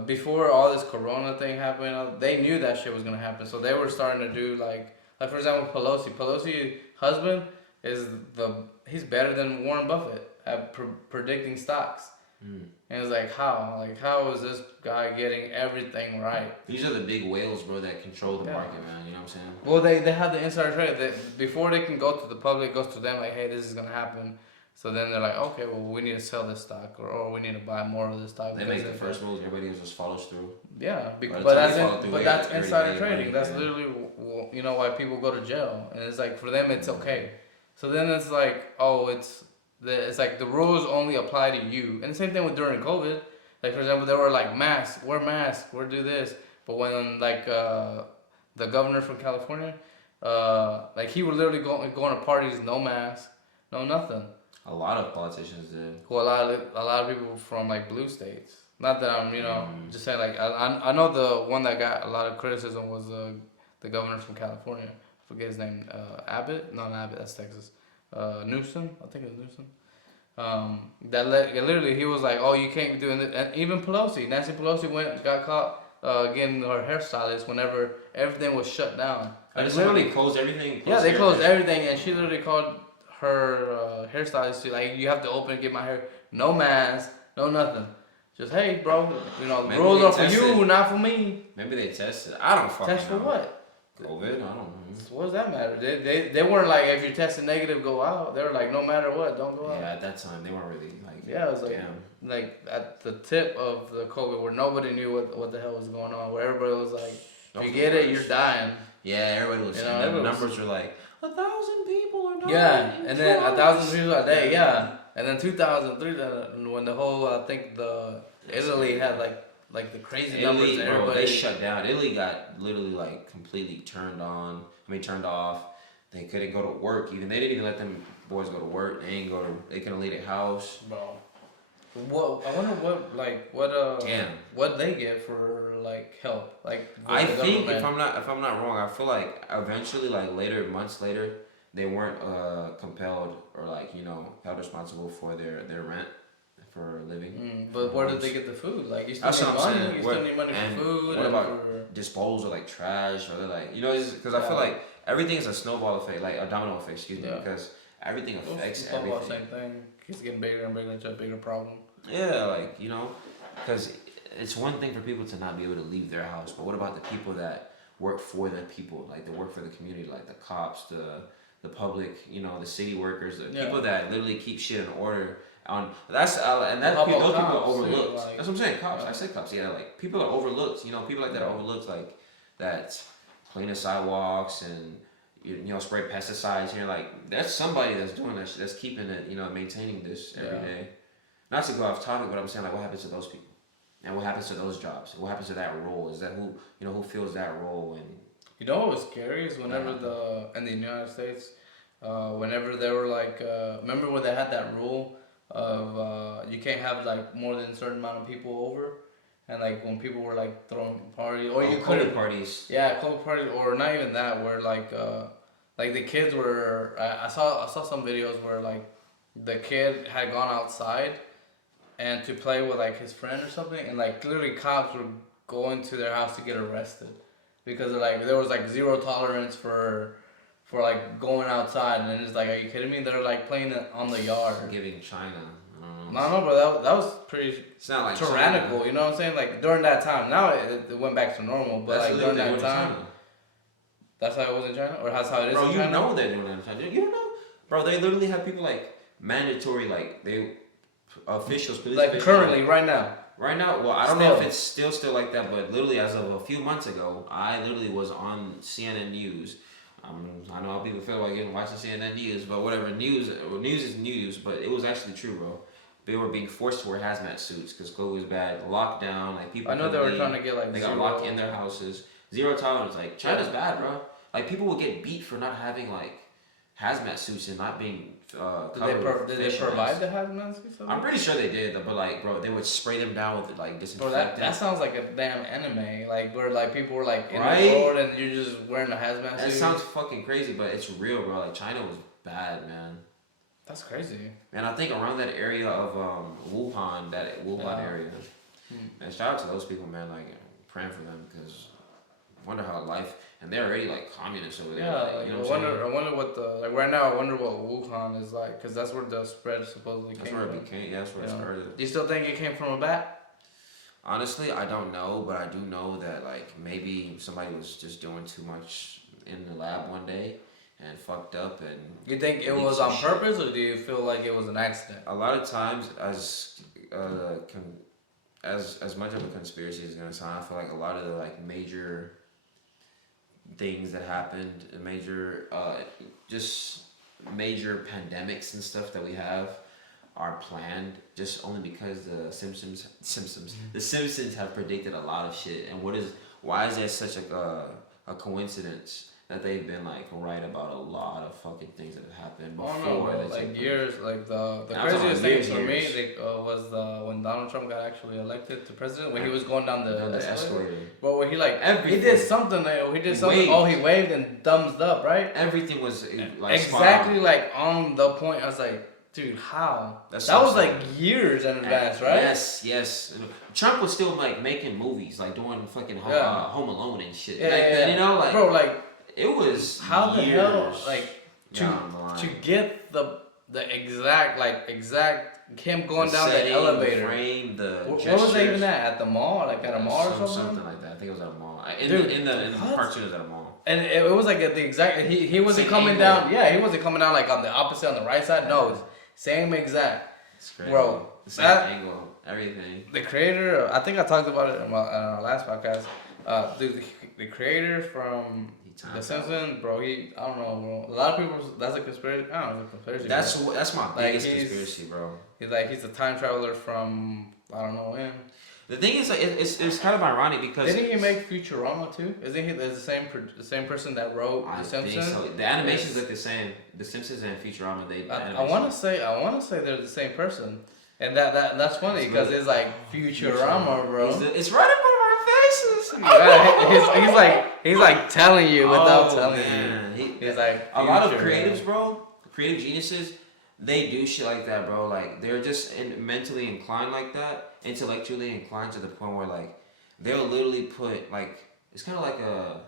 before all this Corona thing happened, they knew that shit was gonna happen. So they were starting to do like for example Pelosi. Pelosi's husband he's better than Warren Buffett at predicting stocks. Mm. And it's like how is this guy getting everything right? These are the big whales, bro, that control the market, man. You know what I'm saying? Well, they have the insider trade. Before they can go to the public, it goes to them like, hey, this is gonna happen. So then they're like, okay, well, we need to sell this stock, or we need to buy more of this stock. They make the first moves. Everybody just follows through. Yeah, but that's insider trading. That's literally why people go to jail, and it's like for them it's okay. So then it's like, it's like the rules only apply to you. And the same thing with during COVID. Like for example, they were like wear masks, wear do this. But when the governor from California, he would literally go to parties, no mask, no nothing. A lot of politicians did. Well, a lot of people from like blue states. Not that I'm just saying I know the one that got a lot of criticism was the governor from California. I forget his name. Abbott? No, not Abbott. That's Texas. Newsom. I think it was Newsom. Literally he was like, oh, you can't be doing it. And even Nancy Pelosi got caught getting her hairstylist whenever everything was shut down. I just literally closed everything. Yeah, they closed everything, and she literally called her hairstylist to like, you have to open and get my hair, no mask, no nothing. Just, hey, bro, you know, the rules are for you, not for me. Maybe they tested. I don't fucking Test for what? COVID? I don't know. What does that matter? They weren't like, if you're testing negative, go out. They were like, no matter what, don't go out. Yeah, at that time, they weren't really like. Yeah, it was like, like at the tip of the COVID where nobody knew what the hell was going on. Where everybody was like, you get it, you're dying. Yeah, everybody was saying the numbers were like, 1,000 people are dying. Yeah, and then 1,000 people a day, yeah. And then 2003, when the whole, I think Italy had like the crazy numbers. Bro, they shut down. Italy got literally like completely turned off. They couldn't go to work. They didn't even let them boys go to work. They couldn't leave the house. Bro, I wonder what they get for like help. Like I think if I'm not wrong, I feel like eventually like months later, they weren't compelled or like held responsible for their rent for living. But where did they get the food? Like you still need money. You still need money for food. What about disposal, like trash, or like because I feel like everything is a snowball effect, like a domino effect. Excuse me, because everything affects everything. Same thing. It's getting bigger and bigger into a bigger problem. Yeah, like because it's one thing for people to not be able to leave their house, but what about the people that work for the people, like they work for the community, like the cops, the public, the city workers, the people that literally keep shit in order. Those people are overlooked. Like, that's what I'm saying. Cops. I say cops. Yeah, like people are overlooked. People like that are overlooked. Like that clean the sidewalks and spray pesticides here. Like that's somebody that's doing that shit. That's keeping it. Maintaining this every day. Not to go off topic, but I'm saying like what happens to those people, and what happens to those jobs? What happens to that role? Is that who fills that role? And what was scary is whenever in the United States, whenever they were like, remember when they had that rule of you can't have like more than a certain amount of people over, and like when people were like throwing parties or you couldn't parties. Yeah, COVID parties, or not even that, where like the kids were. I saw some videos where like the kid had gone outside and to play with like his friend or something, and like literally cops were going to their house to get arrested because there was like zero tolerance for like going outside, and it's like, are you kidding me? They're like playing it on the yard. Giving China. No, but that was pretty it's not like tyrannical. China. You know what I'm saying? Like during that time, now it went back to normal, but that's like during that time, that's how it was in China, or that's how it is in China. Bro, you know they're doing that in China. You don't know, bro. They literally have people like mandatory, like officials, police like officials, currently right now. Right now, well, I don't know if it's still like that, but literally as of a few months ago, I literally was on CNN News. I know how people feel about watching CNN News, but whatever, news is news, but it was actually true, bro. They were being forced to wear hazmat suits because COVID was bad, lockdown, like people. I know they were trying to get like. They got locked in their houses. Zero tolerance, like China's bad, bro. Like people would get beat for not having like hazmat suits and not being covered. Did they provide the hazmat suits? I'm pretty sure they did, but like, bro, they would spray them down with like disinfectant. Bro, that sounds like a damn anime, like where like people were like in the road and you're just wearing a hazmat suit. That sounds fucking crazy, but it's real, bro. Like China was bad, man. That's crazy. And I think around that area of Wuhan area, man, shout out to those people, man. Like praying for them because I wonder how life. And they're already like communists over there. Yeah, like, I wonder what right now. I wonder what Wuhan is like, because that's where the spread supposedly came from. That's where it started. Do you still think it came from a bat? Honestly, I don't know, but I do know that like maybe somebody was just doing too much in the lab one day and fucked up and. You think it was on purpose, or do you feel like it was an accident? A lot of times, as much of a conspiracy is gonna sound, I feel like a lot of the like major things that happened, major pandemics and stuff that we have are planned just only because the Simpsons have predicted a lot of shit. And why is there such a coincidence that they've been like right about a lot of fucking things that have happened Oh before. no, like years, like the And I'm talking craziest about thing for me years. like, was when Donald Trump got actually elected to president, when he was going down the escalator. But when he like Everything. he did something, like, he did He something. waved. Oh, he waved and thumbs up, right? Everything was like Exactly, like on the point. I was like, dude, how? That's that so was sad. like years in advance, right? Yes. Trump was still like making movies, like doing fucking Home Alone and shit. Yeah. You know, like bro, like it was how the years hell, like to get the exact him going down the elevator. Frame, where was that even at the mall? Like at a mall or something? Something like that. I think it was at a mall. Dude, in the cartoon, it was at a mall. And it was like at the exact. He wasn't Same coming angle. down. Yeah, he wasn't coming down like on the opposite on the right side. No, it's same exact. It's crazy. Bro, The same angle, everything. The creator, I think I talked about it in our last podcast. Dude, the creator from The Simpsons, bro. I don't know, bro. A lot of people, that's a conspiracy. I don't know, it's a conspiracy. That's my biggest conspiracy, bro. He's a time traveler from I don't know when. The thing is, like, it's kind of ironic because didn't he make Futurama too? Isn't he the same person that wrote The Simpsons? I think so. The animations look the same. The Simpsons and Futurama, I want to say they're the same person, and that's funny because it's like Futurama, bro. It's right in front of our faces. He's like telling you without telling you. He's like a lot of creatives, bro. Creative geniuses. They do shit like that, bro. Like they're just mentally inclined like that, intellectually inclined to the point where like they'll literally put like it's kind of like a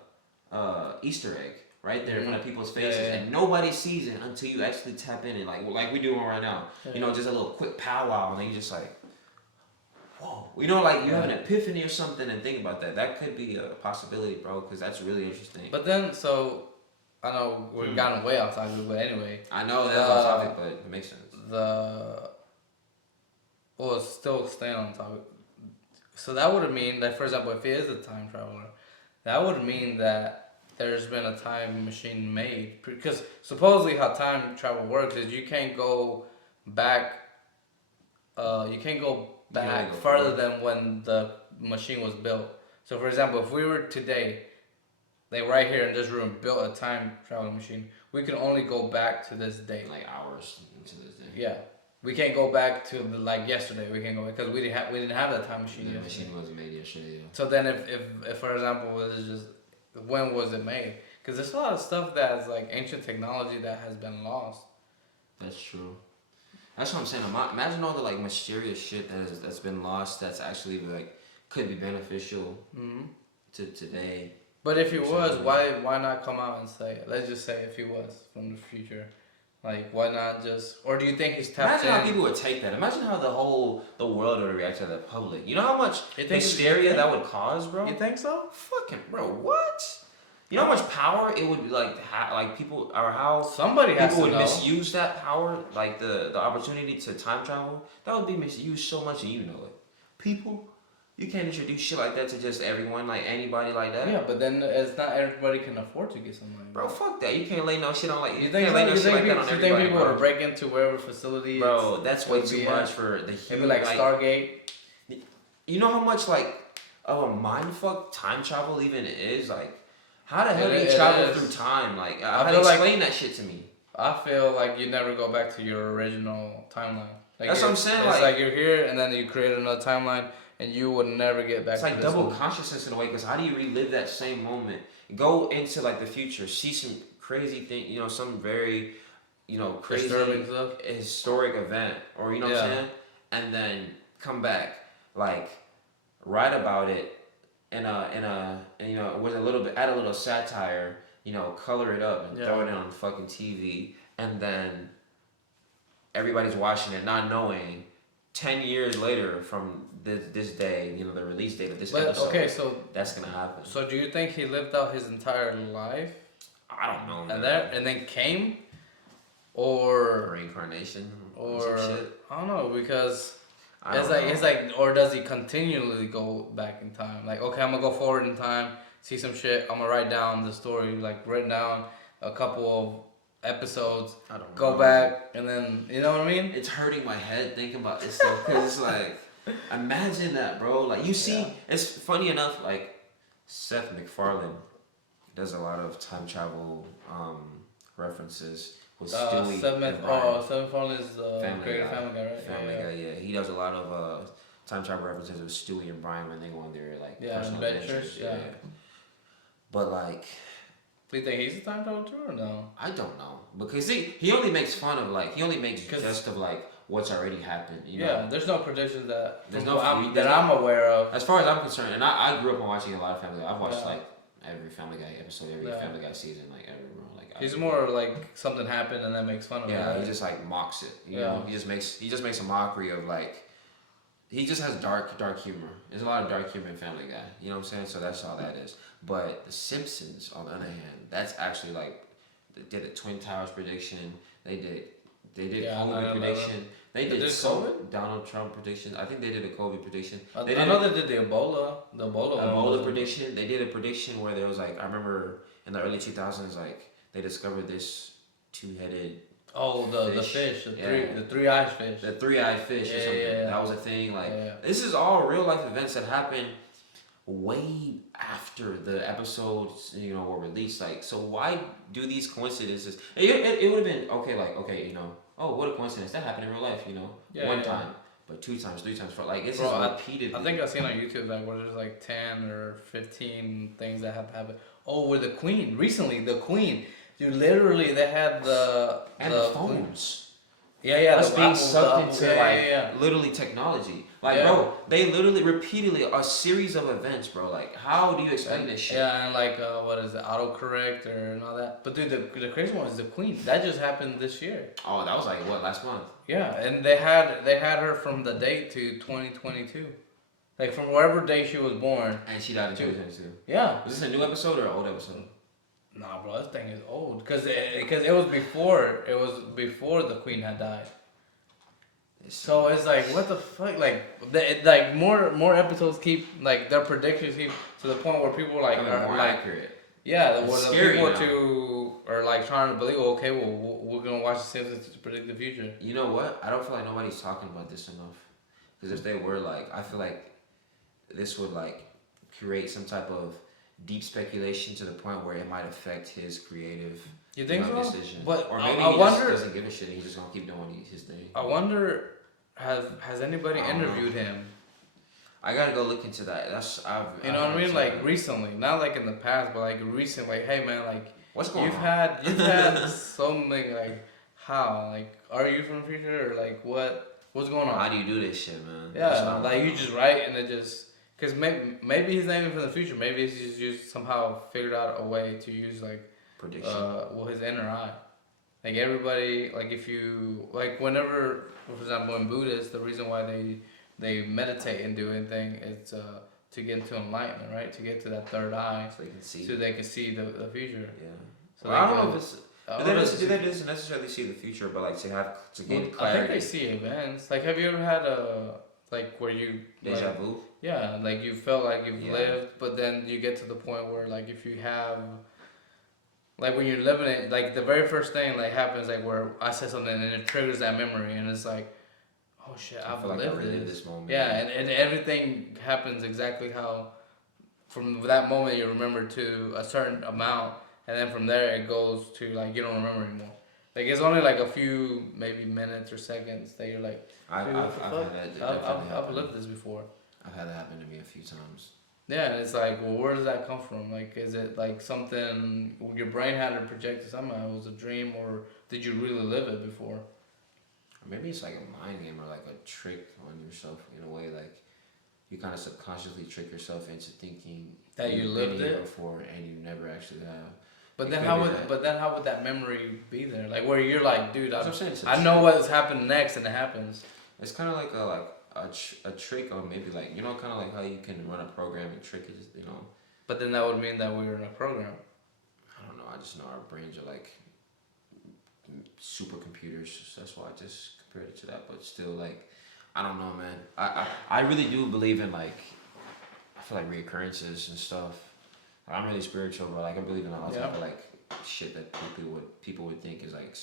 Easter egg right there in front of people's faces, and nobody sees it until you actually tap in and like we doing right now. You know, just a little quick powwow, and then you just like, whoa. You know, like you have an epiphany or something, and think about that. That could be a possibility, bro, because that's really interesting. But then I know we've gotten way off topic, but anyway. I know that's off topic, but it makes sense. It's still staying on topic. So that would mean that, for example, if he is a time traveler, that would mean that there's been a time machine made. Because supposedly how time travel works is you can't go back. Further than when the machine was built. So, for example, if we were today. They right here in this room built a time travel machine. We can only go back to this day. Like hours into this day. Yeah, we can't go back to yesterday. We can't go because we didn't have that time machine. The yesterday. machine wasn't made yesterday. Yeah. So then, if for example, it was just when was it made? Because there's a lot of stuff that's like ancient technology that has been lost. That's true. That's what I'm saying. Imagine all the like mysterious shit that's been lost. That's actually like could be beneficial to today. But if he was, why not come out and say it? Let's just say if he was from the future. Like, why not just... Or do you think he's tapped Imagine how people would take that. Imagine how the world would react to the public. You know how much hysteria that would cause, bro? You think so? Fucking, bro, what? You know how much power it would, like people... Or how somebody has people to would know. misuse that power, like the opportunity to time travel. That would be misused so much and you know it. People... You can't introduce shit like that to just everyone, like anybody like that. Yeah, but then it's not everybody can afford to get something like that. Bro, fuck that. You can't lay no shit on like you can't lay no shit like that on everybody. You think people would break into wherever facility? Bro, that's way too much for the human. Maybe like Stargate. You know how much like of a mindfuck time travel even is? Like, how the hell do you travel through time? Like, explain that shit to me. I feel like you never go back to your original timeline. Like that's what I'm saying. It's like you're here and then you create another timeline. And you would never get back. It's like double consciousness in a way, because how do you relive that same moment? Go into like the future, see some crazy thing, you know, some very, you know, crazy historic event, or you know what I'm saying, and then come back, like, write about it, and you know, with a little bit, add a little satire, you know, color it up and throw it on fucking TV, and then everybody's watching it, not knowing. 10 years later from this day, you know, the release date of this episode. Okay, so that's gonna happen. So do you think he lived out his entire life? I don't know. And then came, or reincarnation, or some shit? I don't know, because it's like, or does he continually go back in time? Like, okay, I'm gonna go forward in time, see some shit. I'm gonna write down the story, like write down a couple of episodes, go back, and then, you know what I mean? It's hurting my head thinking about this stuff, because it's like, imagine that, bro. Like, you see, it's funny enough, like, Seth MacFarlane does a lot of time travel references with Stewie Seventh and Brian. Sevenfold is Family Guy. Family Guy, right? Family Guy, yeah. He does a lot of time travel references with Stewie and Brian when they go on their like personal adventures. Yeah. But like, Do you think he's a time traveler too, or no? I don't know, because he only makes fun of like he only makes jest of like what's already happened. You know? There's no predictions that I'm aware of. As far as I'm concerned, and I grew up on watching a lot of Family Guy. I've watched like every Family Guy episode, every Family Guy season, like every like. He's more like something happened and then makes fun of it. Yeah, he just like mocks it. You know, he just makes a mockery of like. He just has dark humor. There's a lot of dark humor in Family Guy. You know what I'm saying? So that's all that is. But The Simpsons, on the other hand, that's actually like they did a Twin Towers prediction. They did COVID prediction. They did COVID? Donald Trump prediction. I think they did a COVID prediction. I know they did the Ebola prediction. They did a prediction where there was like, I remember in the early 2000s, like they discovered this two-headed the fish, the three-eyed fish. The three-eyed fish or something. Yeah. That was a thing. Like this is all real life events that happened way after the episodes, were released. Like, so why do these coincidences? It would have been okay, oh, what a coincidence, that happened in real life, one time, but 2 times, 3 times, it's just repeated. I think I've seen on YouTube like where there's like 10 or 15 things that have happened. Oh, with the Queen recently, dude, literally they had the phones. That's being sucked into literally technology. Like, bro, they literally repeatedly a series of events, bro. Like, how do you explain this shit? Yeah, and like what is it, autocorrect and all that. But dude, the crazy one is the Queen. That just happened this year. Oh, that was like what, last month? Yeah, and they had her from the date to 2022, like from wherever day she was born. And she died in 2022. Yeah. Was this a new episode or an old episode? Nah, bro, this thing is old because it was before the Queen had died. So it's like, what the fuck? Like more episodes keep like their predictions keep to the point where people like are more like accurate. Yeah, it's where scary the people are like trying to believe. Okay, well we're gonna watch The Simpsons to predict the future. You know what? I don't feel like nobody's talking about this enough. Because if they were, like, I feel like this would like create some type of deep speculation to the point where it might affect his creative decision. But or maybe I he wonder, just doesn't give a shit. He's just gonna keep doing his thing. I wonder, has anybody interviewed him? I gotta go look into that. You know what I mean? Like recently, not like in the past, but like recently. Like, hey man, like what's going on? You've had so many like how like are you from the future or like what's going on? How do you do this shit, man? Yeah, like you just write and it just. Because maybe he's not even from the future. Maybe he's just somehow figured out a way to use like prediction. His inner eye. Like everybody, like if you like whenever, for example, in Buddhists, the reason why they meditate and do anything is to get into enlightenment, right? To get to that third eye, so they can see. So they can see the future. Yeah. So well, I don't know if it's. Do they just necessarily see the future, but like to gain clarity? I think they see events. Like, have you ever had like where you deja vu? Yeah, like you felt like you've lived, but then you get to the point where like if you have, like when you're living it, like the very first thing like happens like where I said something and it triggers that memory and it's like, oh shit, I've lived this moment. Yeah, and everything happens exactly how, from that moment you remember to a certain amount, and then from there it goes to like you don't remember anymore. Like it's only like a few maybe minutes or seconds that you're like, I've lived this before. I've had that happen to me a few times. Yeah, and it's like, well, where does that come from? Like, is it like something your brain had to project it somehow? It was a dream, or did you really live it before? Or maybe it's like a mind game or like a trick on yourself in a way. Like, you kind of subconsciously trick yourself into thinking that you lived it before, and you never actually have. But then how would that memory be there? Like, where you're like, dude, I know what's happened next, and it happens. It's kind of like a trick, or maybe like kind of like how you can run a program and trick it, But then that would mean that we were in a program. I don't know. I just know our brains are like supercomputers. So that's why I just compared it to that. But still, like, I don't know, man. I really do believe in like, I feel like reoccurrences and stuff. I'm really spiritual, but like I believe in a lot of like shit that people would think is like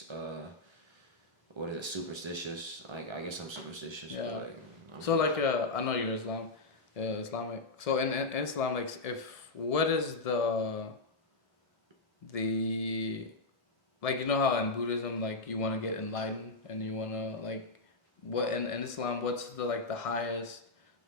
what is it, superstitious? Like I guess I'm superstitious. Yeah. But, like, so like I know you're Islamic. So in Islam, like what is the the like you know how in Buddhism like you want to get enlightened and you want to like what in Islam what's the like the highest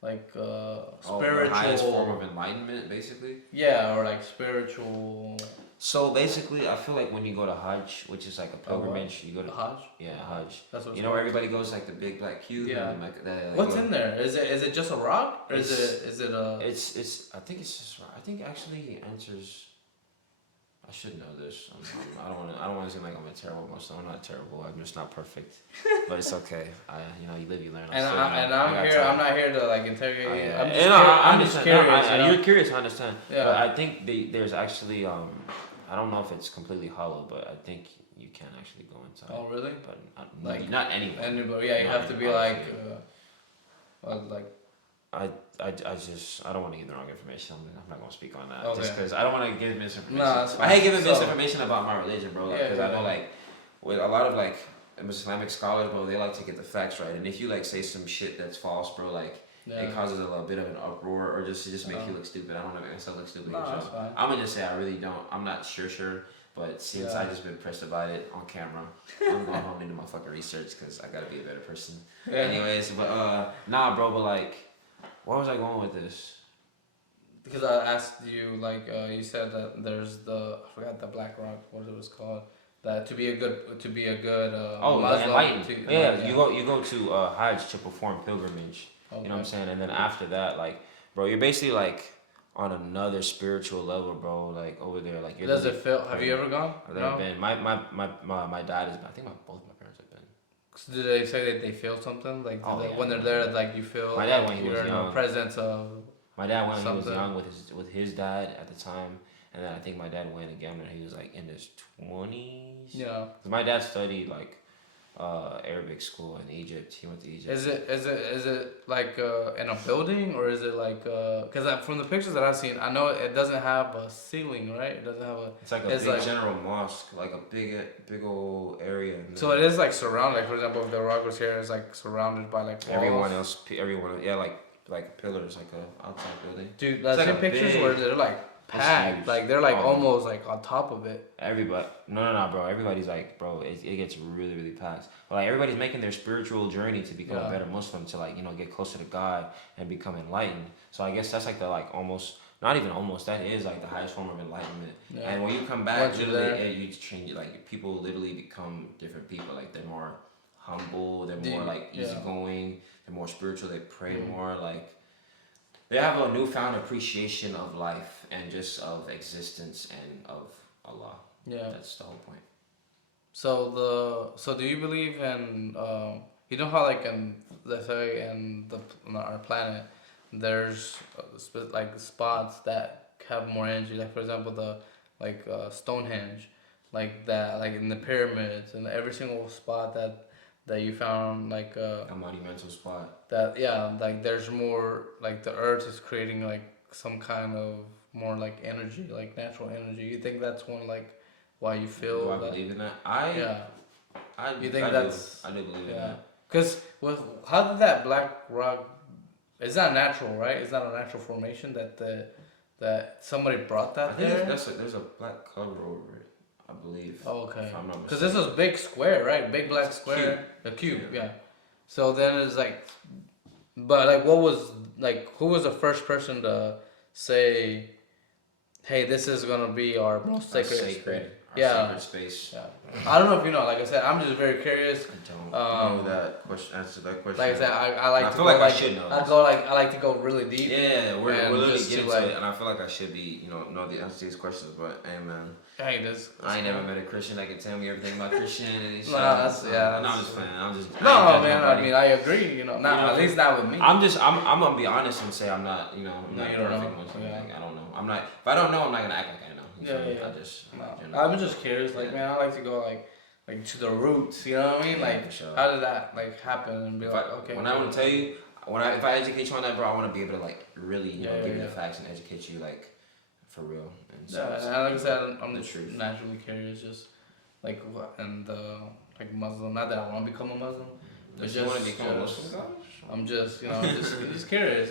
like spiritual the highest form of enlightenment, basically. yeah, or like spiritual. So basically, I feel like when you go to Hajj, which is like a pilgrimage, you go to Hajj. yeah, Hajj. That's what You know, where everybody goes like the big black cube. Yeah. And like, like, What's in there? Is it just a rock or is it a? It's I think it's just I think actually it answers. I should know this. I don't want to seem like I'm a terrible Muslim. I'm not terrible. I'm just not perfect. But it's okay. You live, you learn. I'm not here to like interrogate you. I'm just curious. You're curious. I understand. Yeah. But I think there's actually I don't know if it's completely hollow, but I think you can actually go inside. Oh really? But not anywhere. Anybody? Yeah, you have to be like. I don't want to give the wrong information. I'm not gonna speak on that okay. just because I don't want to give misinformation. No, that's fine. I hate giving misinformation about my religion, bro. Because I know like with a lot of like Islamic scholars, bro, they like to get the facts right. And if you like say some shit that's false, bro, like it causes a little bit of an uproar or just makes you look stupid. I don't want to make myself look stupid. No, that's fine. I'm gonna just say I really don't. I'm not sure. But since I just been pressed about it on camera, I'm going home and do my fucking research because I gotta be a better person. Yeah. Anyways, but nah, bro. But like, where was I going with this? Because I asked you, like, you said that there's I forgot the Black Rock, what it was called. That to be a good Muslim. Enlightened. You go to Hajj to perform pilgrimage. Okay. You know what I'm saying? And then after that, like, bro, you're basically like on another spiritual level, bro. Like over there, like. Does it feel? Have you ever gone? I've never been. My dad is. I think both my parents have been. So do they say that they feel something like when they're there, like you feel? My dad when he was young. In the presence of. My dad when he was young with his dad at the time, and then I think my dad went again when he was like in his 20s. Yeah. Cause my dad studied like Arabic school in Egypt. He went to Egypt. Is it like in a building or is it like because from the pictures that I've seen, I know it doesn't have a ceiling, right? It doesn't have a. It's like a big general mosque, like a big old area. So it is like surrounded. Like for example, if the rock was here, it's like surrounded by like walls. Everyone, yeah, like pillars, like a outside building. Dude, I've seen pictures where they're like packed, like they're like almost like on top of it. Everybody, no, bro. Everybody's like, bro, it gets really packed. But like everybody's making their spiritual journey to become a better Muslim, to like get closer to God and become enlightened. So I guess that's like the like almost. Not even almost. That is like the highest form of enlightenment. Yeah. And when you come back, you change. Like people literally become different people. Like they're more humble. They're more like easygoing. They're more spiritual. They pray more. Like they have a newfound appreciation of life and just of existence and of Allah. Yeah, that's the whole point. So do you believe in you know how like let's say on our planet there's like spots that have more energy, like for example the Stonehenge, like that, like in the pyramids and every single spot that you found like a monumental spot that like there's more, like the earth is creating like some kind of more like energy, like natural energy. You think that's one like why you feel do I believe in that? I do believe in that. Because how did that Black Rock, it's not natural, right? It's not a natural formation that somebody brought that there? There's a black cover over it, I believe. Oh, okay. If I'm not mistaken. Because this was big square, right? Big black square. A cube, yeah. So then it's like, but like what was, like who was the first person to say, hey, this is going to be our most sacred space? Sacred space. Yeah. I don't know if you know. Like I said, I'm just very curious. I don't know that question. Answer that question. Like I said, I like. I feel like I should know. I like to go really deep. Yeah, we're literally getting to it, and I feel like I should be, know the answer to these questions. But hey, man, I ain't never met a Christian that can tell me everything about Christianity. So, no, I'm just playing. I mean, I agree. At least not with me. I'm gonna be honest and say I'm not. I'm not perfect Muslim. Like, I don't know. I'm not. If I don't know, I'm not gonna act like I know. I'm just curious. Like, man, I like to go like to the roots. You know what I mean? Like, sure. How did that like happen? And be okay. When I want to tell you, if I educate you on that, bro, I want to be able to like really give you the facts and educate you like for real. And so, and like I said, I'm just naturally curious. Just like like Muslim. Not that I want to become a Muslim. But you want to become a Muslim? I'm just just curious.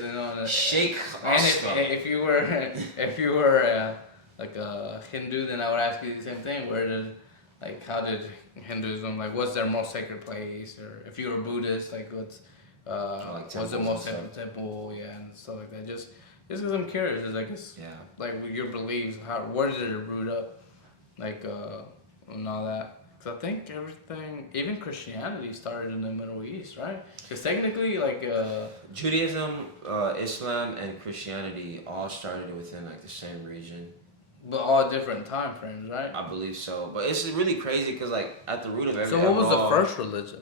Sheikh. And if you were like a Hindu, then I would ask you the same thing. How did Hinduism, like, what's their most sacred place? Or if you were Buddhist, like, what's the most sacred temple? Yeah, and stuff like that. Just because I'm curious, is I guess, like, with your beliefs, where did it root up? Like, and all that. Because I think everything, even Christianity started in the Middle East, right? Because technically, like... Judaism, Islam, and Christianity all started within, like, the same region. But all different time frames, right? I believe so. But it's really crazy because, like, at the root of everything... So what was the first religion?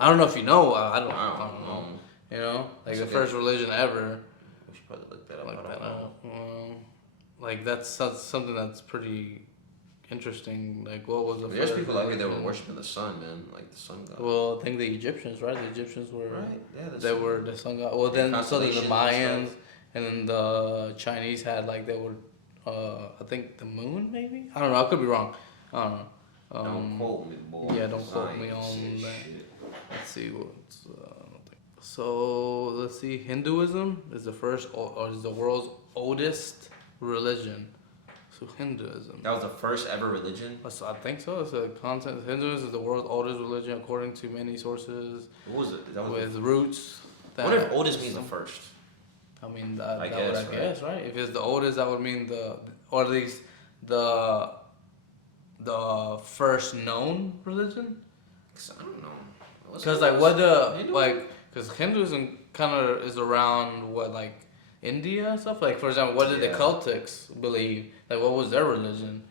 I don't know if you know. I don't know. You know? Like, the first religion ever. We should probably look that up. I don't know. Like, that's something that's pretty... interesting. Like, what was the There's people out here that were worshiping the sun, man, like the sun god. Well, I think the Egyptians, right? The Egyptians were right. Yeah, they were the sun god. Well, then so the Mayans and then the Chinese had like they were, I think the moon maybe. I don't know. I could be wrong. I don't know. Don't quote me, boy. Yeah, don't quote me on that. Let's see what's. So let's see. Hinduism is the first or is the world's oldest religion. So Hinduism. That was the first ever religion? I think so. It's a content. Hinduism is the world's oldest religion according to many sources. What was it? With roots. What if oldest means the first? I mean, I guess, right? If it's the oldest, that would mean or at least the first known religion. Cause I don't know. Because because Hinduism kind of is around what like India and stuff. Like for example, what did the Celtics believe? Like what was their religion?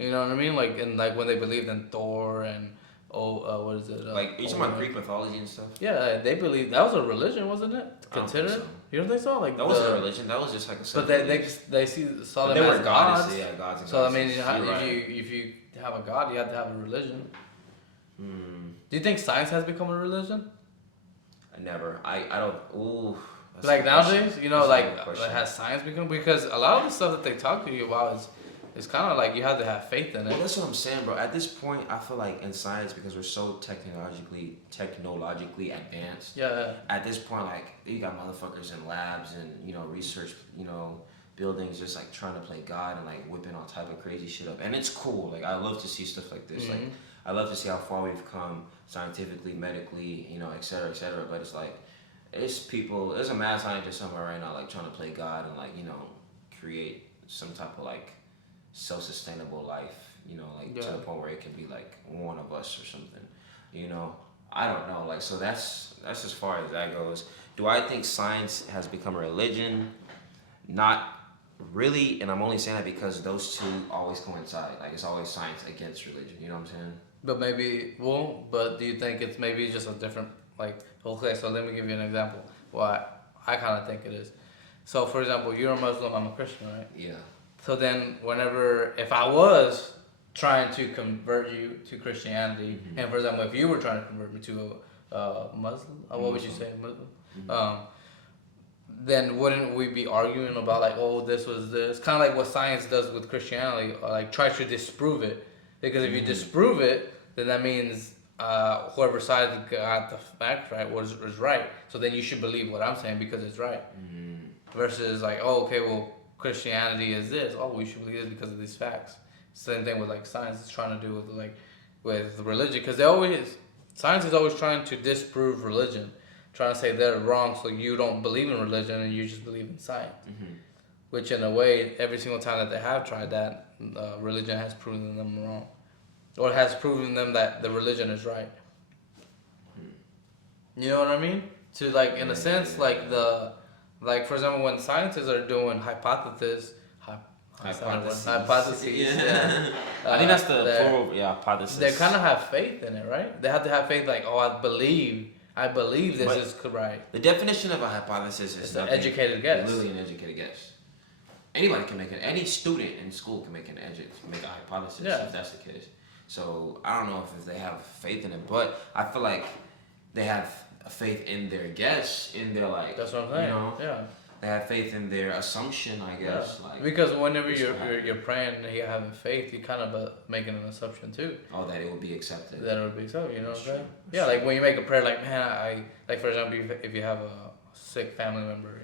You know what I mean? Like and like when they believed in Thor and what is it? Like you talking about Greek mythology and stuff? Yeah, they believed that was a religion, wasn't it? Considered? So. You don't think so? Like that wasn't a religion. That was just like a. But they saw them as gods. Yeah, gods. And so I mean, if you have a god, you have to have a religion. Do you think science has become a religion? Never. I don't. Ooh. Like nowadays, you know, like has science become, because a lot of the stuff that they talk to you about is kind of like you have to have faith in it. Well, that's what I'm saying, bro. At this point, I feel like in science, because we're so technologically advanced. Yeah. At this point, like you got motherfuckers in labs and research, buildings just like trying to play God and like whipping all type of crazy shit up, and it's cool. Like I love to see stuff like this. Like I love to see how far we've come scientifically, medically, et cetera, et cetera. But it's like. It's people. There's a mad scientist somewhere right now, like trying to play God and like create some type of like self-sustainable life. To the point where it can be like one of us or something. I don't know. Like so that's as far as that goes. Do I think science has become a religion? Not really, and I'm only saying that because those two always coincide. Like it's always science against religion. You know what I'm saying? But do you think it's maybe just a different like? Okay, so let me give you an example. Well, I kind of think it is. So, for example, you're a Muslim, I'm a Christian, right? Yeah. So then, if I was trying to convert you to Christianity, and for example, if you were trying to convert me to a Muslim, what would you say, Muslim? Then wouldn't we be arguing about like, oh, this was this? Kind of like what science does with Christianity, or like try to disprove it. Because if you disprove it, then that means whoever side got the fact right was right. So then you should believe what I'm saying because it's right. Versus like, oh, okay, well, Christianity is this. Oh, we should believe this because of these facts. Same thing with like science is trying to do with religion, because science is always trying to disprove religion, trying to say they're wrong, so you don't believe in religion and you just believe in science. Which in a way, every single time that they have tried that, religion has proven them wrong. Or has proven them that the religion is right. You know what I mean? To like, in a sense, like for example, when scientists are doing hypotheses. Yeah. I think that's the plural. Yeah, hypothesis. They kind of have faith in it, right? They have to have faith, like, oh, I believe this is right. The definition of a hypothesis is an educated guess. Literally an educated guess. Anybody can make any student in school can make a hypothesis if that's the case. So I don't know if they have faith in it, but I feel like they have a faith in their guess, in their like. That's what I'm saying. Yeah. They have faith in their assumption, I guess. Yeah. Like, because whenever you're praying and you're having faith, you're kind of making an assumption too. Oh, that it will be accepted. That it will be accepted. You know what I'm saying? Yeah, like when you make a prayer, like like for example, if you have a sick family member,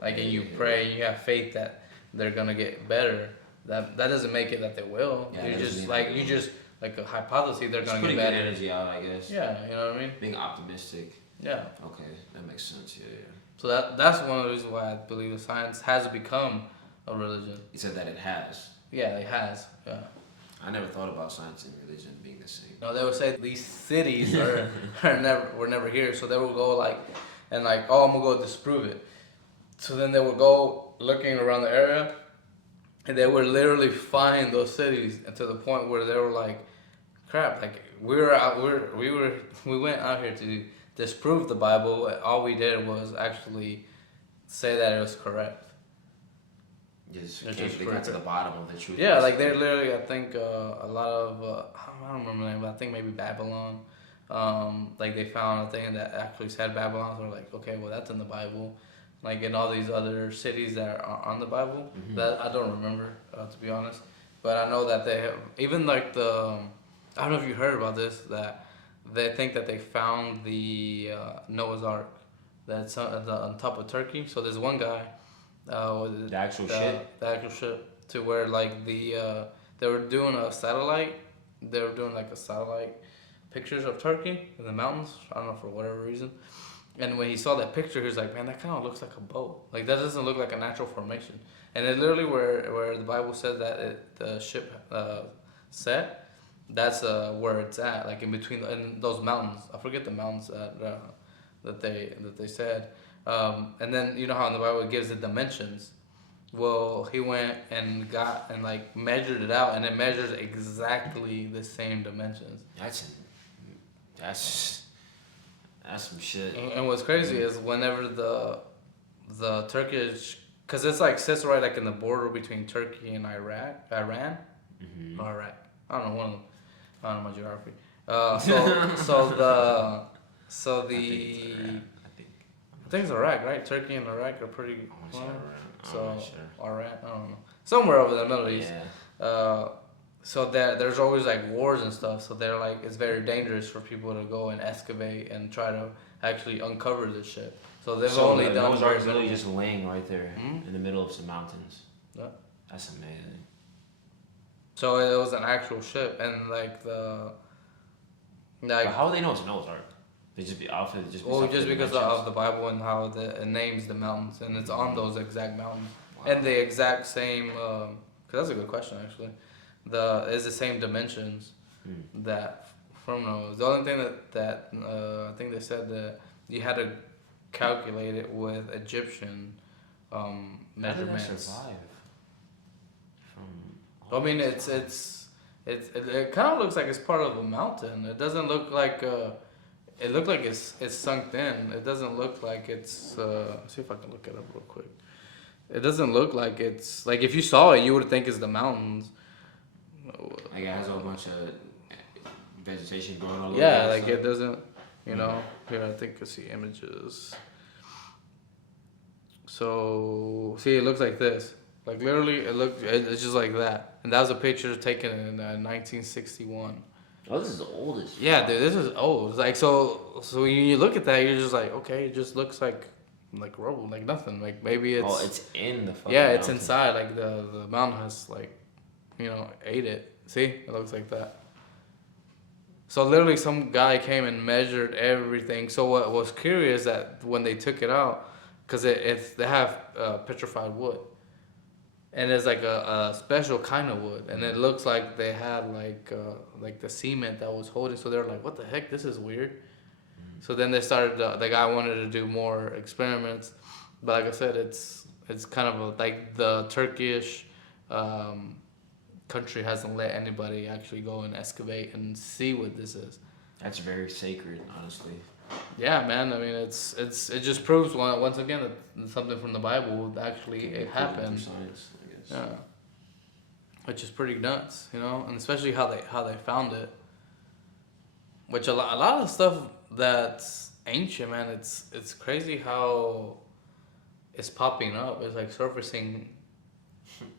like and you pray, and you have faith that they're gonna get better. that doesn't make it that they will. Yeah, You that doesn't just mean like that they you will. just like a hypothesis they're Just gonna putting get good better. energy out, I guess. Yeah, you know what I mean. Being optimistic. Yeah. Okay, that makes sense. Yeah, yeah. So that's one of the reasons why I believe that science has become a religion. You said that it has. Yeah, it has. Yeah. I never thought about science and religion being the same. No, they would say these cities were never here, so they would go and oh, I'm gonna go disprove it. So then they would go looking around the area, and they would literally find those cities, and to the point where they were like, crap, like we went out here to disprove the Bible. And all we did was actually say that it was correct. They got to the bottom of the truth. Yeah, like they're literally, I think a lot of I don't remember the name, but I think maybe Babylon. Like they found a thing that actually said Babylon. So they're like, okay, well that's in the Bible. Like in all these other cities that are on the Bible, that I don't remember to be honest. But I know that they have even like I don't know if you heard about this, that they think that they found the Noah's Ark that's on top of Turkey. So there's one guy. The actual ship. The actual ship, to where like they were doing a satellite. They were doing like a satellite pictures of Turkey in the mountains. I don't know, for whatever reason. And when he saw that picture, he was like, "Man, that kind of looks like a boat. Like that doesn't look like a natural formation." And it literally where the Bible says that the ship set, that's where it's at, like in between in those mountains. I forget the mountains that they said. And then you know how in the Bible it gives the dimensions. Well, he went and got and like measured it out, and it measures exactly the same dimensions. That's some shit. And what's crazy is whenever the Turkish, cause it's like sits right like in the border between Turkey and Iran, or Iraq. I don't know, one of them. I don't know my geography. I think it's Iraq, right? Turkey and Iraq are pretty. Iran, I don't know. Somewhere over the Middle East. Yeah. So there's always like wars and stuff. So they're like, it's very dangerous for people to go and excavate and try to actually uncover this shit. So they've only done. Those are literally just laying right there in the middle of some mountains. Yeah. That's amazing. So it was an actual ship, and like But how would they know it's Noah's Ark? They just be off it. Just because of the Bible and how it names the mountains, and it's on those exact mountains, and the exact same. Cause that's a good question actually. Is the same dimensions that from Noah's. The only thing that I think they said that you had to calculate it with Egyptian measurements. How did that survive? I mean, it kind of looks like it's part of a mountain. It doesn't look like. It looked like it's sunk in. It doesn't look like it's. See if I can look it up real quick. It doesn't look like it's like if you saw it, you would think it's the mountains. Like it has a whole bunch of vegetation growing all over. Yeah, like it doesn't. You know, here I think I see images. So see, it looks like this. Like literally, it's just like that. And that was a picture taken in 1961. Oh, this is the oldest. Yeah, dude, this is old. It's like so when you look at that, you're just like, okay, it just looks like rubble, like nothing. Like maybe it's. Oh, it's in the fucking. Yeah, it's mountain. inside. Like the mountain has ate it. See, it looks like that. So literally, some guy came and measured everything. So what was curious that when they took it out, because they have petrified wood. And it's like a special kind of wood, and it looks like they had like the cement that was holding. So they're like, "What the heck? This is weird." So then they started. The guy wanted to do more experiments, but like I said, it's kind of like the Turkish country hasn't let anybody actually go and excavate and see what this is. That's very sacred, honestly. Yeah, man. I mean, it just proves once again that something from the Bible it happened. Science, I guess. Yeah, which is pretty nuts, and especially how they found it. Which a lot of stuff that's ancient, man. It's crazy how it's popping up. It's like surfacing,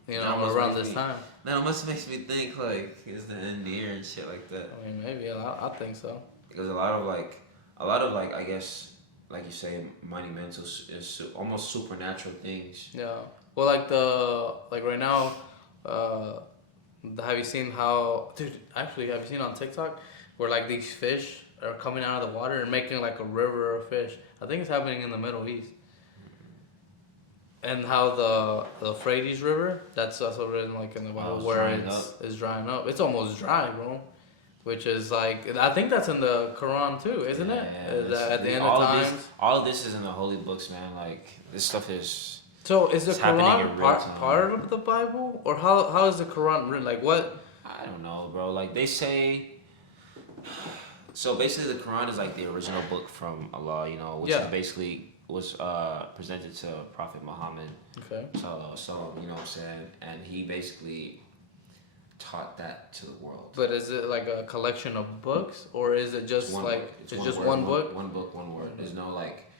around this time. That almost makes me think like is the end near and shit like that. I mean, maybe I think so. Because a lot of I guess like you say monumental is almost supernatural things. Yeah. Well, like right now, Uh, have you seen how, dude? Actually, have you seen on TikTok where like these fish are coming out of the water and making like a river of fish? I think it's happening in the Middle East. And how the Euphrates River, that's also written like in the Bible, where it's drying up. It's almost dry, bro. Which is like, I think that's in the Quran too, isn't it? At the end of times. All of this is in the holy books, man. Like this stuff is. So is the happening in Quran real time. part of the Bible, or how is the Quran written? Like what? I don't know, bro. Like they say. So basically, the Quran is like the original book from Allah, you know, which is basically was presented to Prophet Muhammad. Okay. So you know what I'm saying, and he basically taught that to the world. But is it like a collection of books, or is it just one book? One book, one word. There's no like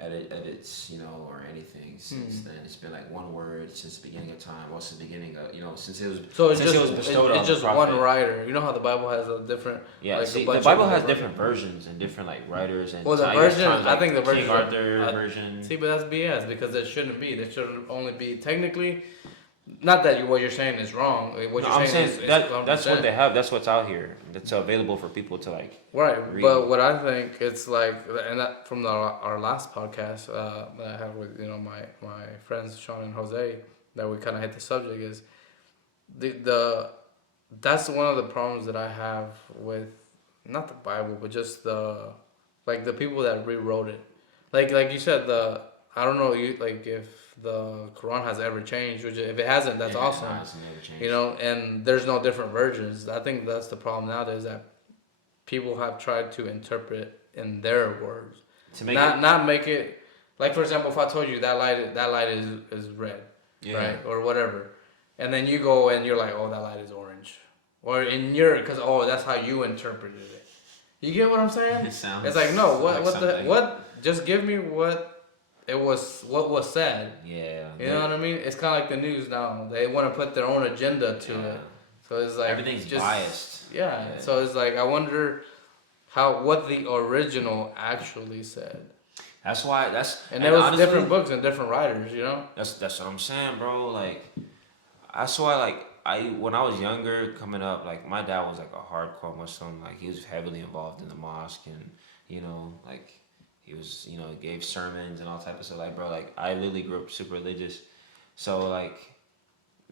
edits, you know, or anything since then. It's been like one word since the beginning of time. Well, since the beginning of, you know, since it was. So it's just one writer. You know how the Bible has a different. Yeah, like see, the Bible has different versions and different like writers and. Well, the version, I think the version. King Arthur version. See, but that's BS because it shouldn't be. There should only be technically. Not that what you're saying is wrong. What you're saying is that's what they have. That's what's out here. That's available for people to like. Right, read. But what I think it's like, and that from our last podcast that I had with my friends Sean and Jose, that we kind of hit the subject is the that's one of the problems that I have with not the Bible but just the people that rewrote it, like you said I don't know if the Quran has ever changed, which if it hasn't, that's awesome. You know, and there's no different versions. I think that's the problem nowadays, that people have tried to interpret in their words, to not make it like, for example, if I told you that light is red, right, or whatever, and then you go and you're like, oh, that light is orange, or because that's how you interpreted it. You get what I'm saying? It's like, no, what? Just give me what was said. Yeah. You know what I mean? It's kind of like the news now. They want to put their own agenda to it. So it's like everything's just biased. Yeah. So it's like I wonder what the original actually said. That's why and there was honestly, different books and different writers, you know? That's what I'm saying, bro. Like that's why when I was younger coming up, like my dad was like a hardcore Muslim, like he was heavily involved in the mosque and, you know, like he was, you know, gave sermons and all type of stuff. Like, bro, like I literally grew up super religious, so like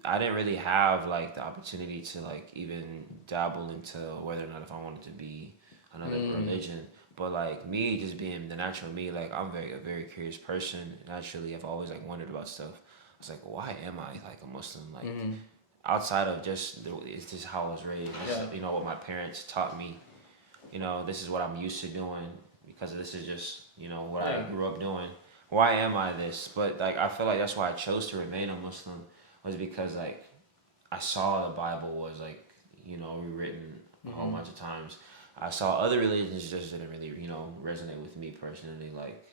I didn't really have like the opportunity to like even dabble into whether or not if I wanted to be another religion. But like me, just being the natural me, like I'm a very curious person. Naturally, I've always like wondered about stuff. I was like, why am I like a Muslim? Like outside of just it's just how I was raised. You know what my parents taught me. You know, this is what I'm used to doing. Because this is just, you know, what I grew up doing. Why am I this? But like I feel like that's why I chose to remain a Muslim, was because like I saw the Bible was like, you know, rewritten a whole bunch of times. I saw other religions just didn't really, you know, resonate with me personally. Like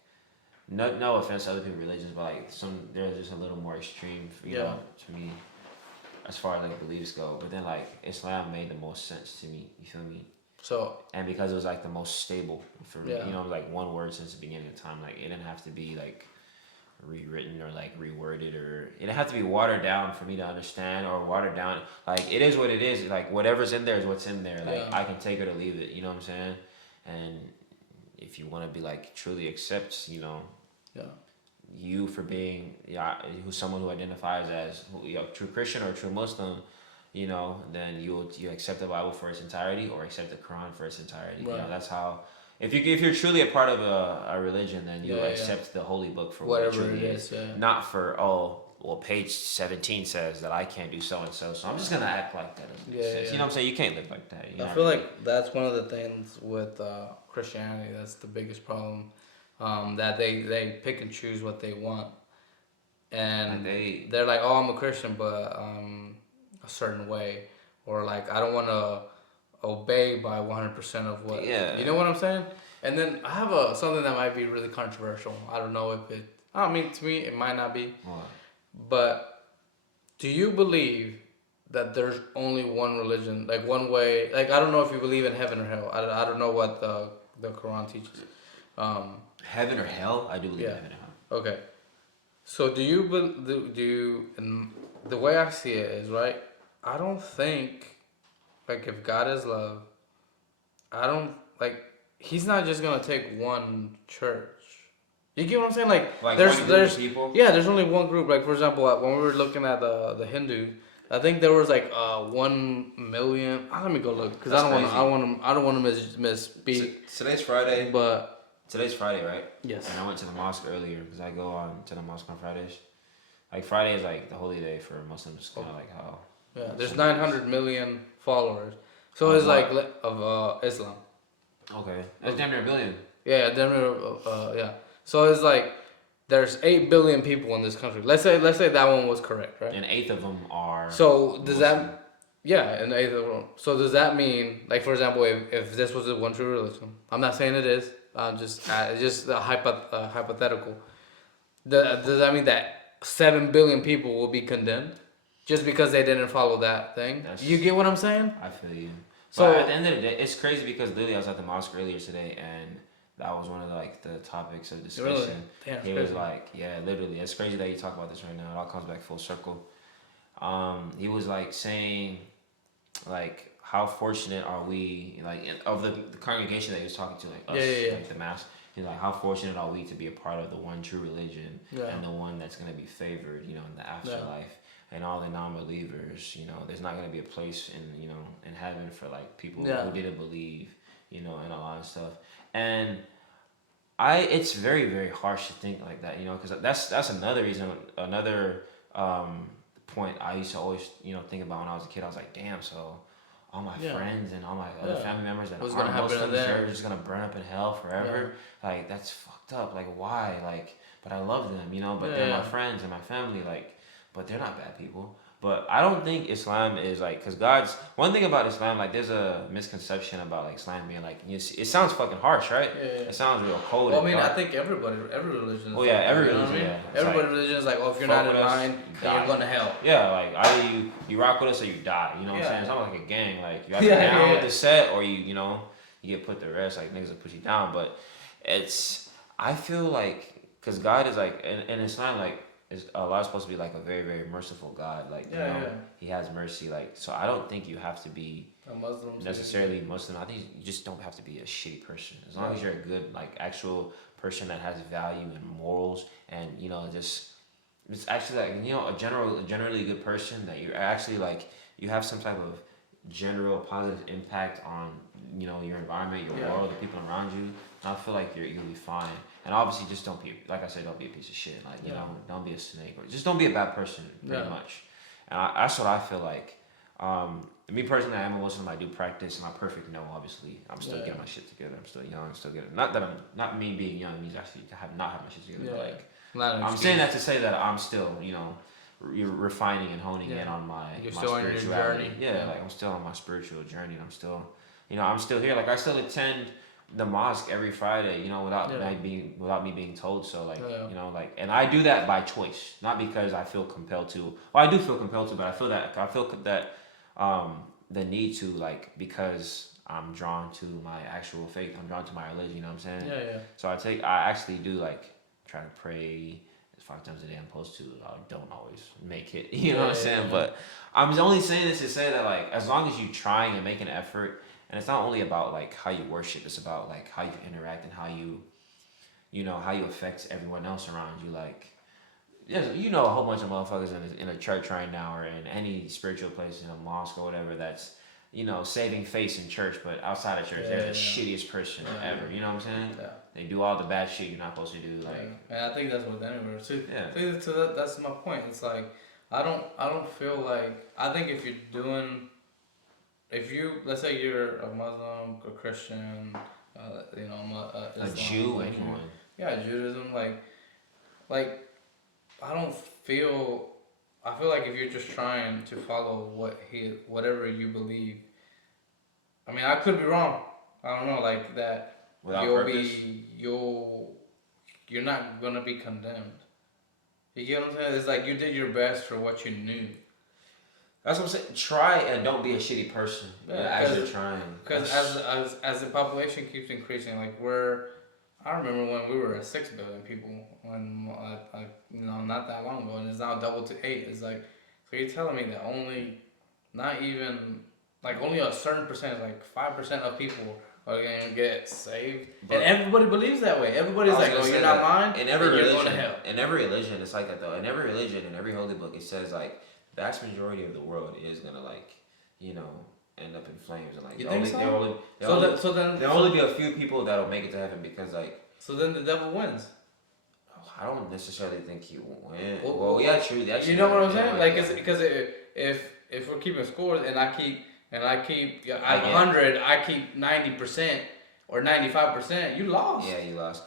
no offense to other people's religions, but like they're just a little more extreme, you know, to me, as far as like beliefs go. But then like Islam made the most sense to me. You feel me? So and because it was like the most stable for me, you know, like one word since the beginning of time. Like it didn't have to be like rewritten or like reworded, or it didn't have to be watered down for me to understand, or watered down. Like it is what it is. Like whatever's in there is what's in there. Like I can take it or leave it. You know what I'm saying? And if you want to be like truly accept, you know, you for being who's someone who identifies as true Christian or true Muslim. You know, then you accept the Bible for its entirety or accept the Quran for its entirety. Right. You know, that's how. If you're truly a part of a religion, then you accept the holy book for whatever it is. Not for page 17 says that I can't do so and so, so I'm just gonna act like that. You know what I'm saying? You can't live like that. I feel like that's one of the things with Christianity. That's the biggest problem. That they pick and choose what they want, and they're like, oh, I'm a Christian, but a certain way, or like I don't want to obey by 100% of what you know what I'm saying. And then I have something that might be really controversial. I don't know if it. I mean, to me, it might not be. What? But do you believe that there's only one religion, like one way? Like I don't know if you believe in heaven or hell. I don't know what the Quran teaches. Heaven or hell? I do believe in heaven and hell. Okay. So do you the way I see it is right. I don't think like if God is love, I don't like He's not just gonna take one church. You get what I'm saying? Like There's one group there's of people. yeah, there's only one group. Like for example, when we were looking at the Hindu, I think there was like 1 million. Let me go look because That's I don't want to misspeak. Today's Friday. But Today's Friday, right? yes. And I went to the mosque earlier because I go on to the mosque on Fridays. Like Friday is like the holy day for Muslims, kind of like how. Yeah, there's 900 million followers. So Of it's like what? of Islam. Okay, that's damn near a billion. Yeah, yeah. So it's like there's 8 billion people in this country. Let's say that one was correct, right? An eighth of them are. So does Muslim. that yeah, and eighth of them. So does that mean like for example if this was the one true religion? I'm not saying it is. I'm just it's just a hypothetical. Does that mean that 7 billion people will be condemned just because they didn't follow that thing? You get what I'm saying? I feel you. So But at the end of the day, it's crazy because literally I was at the mosque earlier today, and that was one of the topics of discussion. Really? Damn, He it's was crazy. like, yeah, literally, it's crazy that you talk about this right now. It all comes back full circle. He was like saying, like, how fortunate are we, like, of the congregation that he was talking to, like us, Yeah. like the mass. He's like, how fortunate are we to be a part of the one true religion Yeah. and the one that's going to be favored, in the afterlife. And all the non-believers, there's not going to be a place in heaven for like people who didn't believe, and a lot of stuff. And it's very, very harsh to think like that, because that's another reason, another point I used to always, think about when I was a kid. I was like, damn, so all my friends and all my other family members that aren't Muslims, they're just gonna burn up in hell forever. Yeah. Like that's fucked up. Like why? Like, but I love them, but they're my friends and my family. Like, but they're not bad people. But I don't think Islam is like, because one thing about Islam, like there's a misconception about like Islam being like, it sounds fucking harsh, right? Yeah. It sounds real cold. Well, I mean, I think every religion. Oh yeah, every religion. Yeah. Every religion is like, if you're not in line, then you're going to hell. Yeah, like either you rock with us or you die. You know what I'm saying? It's not like a gang. Like you either down with the set or you get put to rest. Like niggas will put you down. But I feel like, because God is like, in Islam, like, Allah is supposed to be like a very, very merciful God. Like, He has mercy. Like, so I don't think you have to be a Muslim necessarily Muslim. I think you just don't have to be a shitty person. As long as you're a good, like, actual person that has value and morals, and just it's actually like a generally good person, that you're actually like you have some type of general positive impact on your environment, your world, the people around you. And I feel like you'll be fine. And obviously, just don't be, like I said, don't be a piece of shit. Like, don't be a snake, or just don't be a bad person, pretty much. And that's what I feel like. Me personally, I am a Muslim. I do practice. Am I perfect? No, obviously. I'm still getting my shit together. I'm still young. I'm still getting. Not me being young means actually not have my shit together. Yeah. But like, I'm saying that to say that I'm still, you're refining and honing in on my spirituality. On your journey. Yeah, like I'm still on my spiritual journey, and I'm still here. Like I still attend the mosque every Friday, without me being told so. Like, and I do that by choice, not because I feel compelled to. Well, I do feel compelled to, but I feel that the need to, like, because I'm drawn to my actual faith. I'm drawn to my religion. You know what I'm saying? Yeah. So I actually do like try to pray 5 times a day. I'm supposed to. I don't always make it. You know what I'm saying? Yeah. But I'm only saying this to say that, like, as long as you trying and make an effort. And it's not only about like how you worship, it's about like how you interact and how you affect everyone else around you. Like, a whole bunch of motherfuckers in a church right now, or in any spiritual place, in a mosque or whatever, that's saving face in church, but outside of church, they're the shittiest person ever. You know what I'm saying? Yeah. They do all the bad shit you're not supposed to do. Like, and I think that's what anywhere too. Yeah. So that's my point. It's like I don't feel like, I think if you're doing. If let's say you're a Muslim, a Christian, Islam, a Jew, anyone. Yeah, Judaism, like, I feel like if you're just trying to follow whatever you believe, I mean, I could be wrong. I don't know, like that. Without purpose? You're not gonna be condemned. You get what I'm saying? It's like you did your best for what you knew. That's what I'm saying. Try and don't be a shitty person as you're trying. Because as the population keeps increasing, like I remember when we were at 6 billion people, when not that long ago, and it's now doubled to 8. It's like So you're telling me that not even, like only a certain percentage, like 5% of people are gonna get saved, and everybody believes that way. Everybody's like, "Oh, you're not lying." In every religion, you're going to hell. In every religion, it's like that though. In every religion, in every holy book, it says like the vast majority of the world is gonna like, end up in flames and like. You think so? There'll only be a few people that'll make it to heaven because like. So then the devil wins. I don't necessarily think he will win. Well, yeah, true. You know what I'm saying? Like, it's because if we're keeping scores and I keep 100, I keep 90% or 95%, you lost. Yeah, you lost.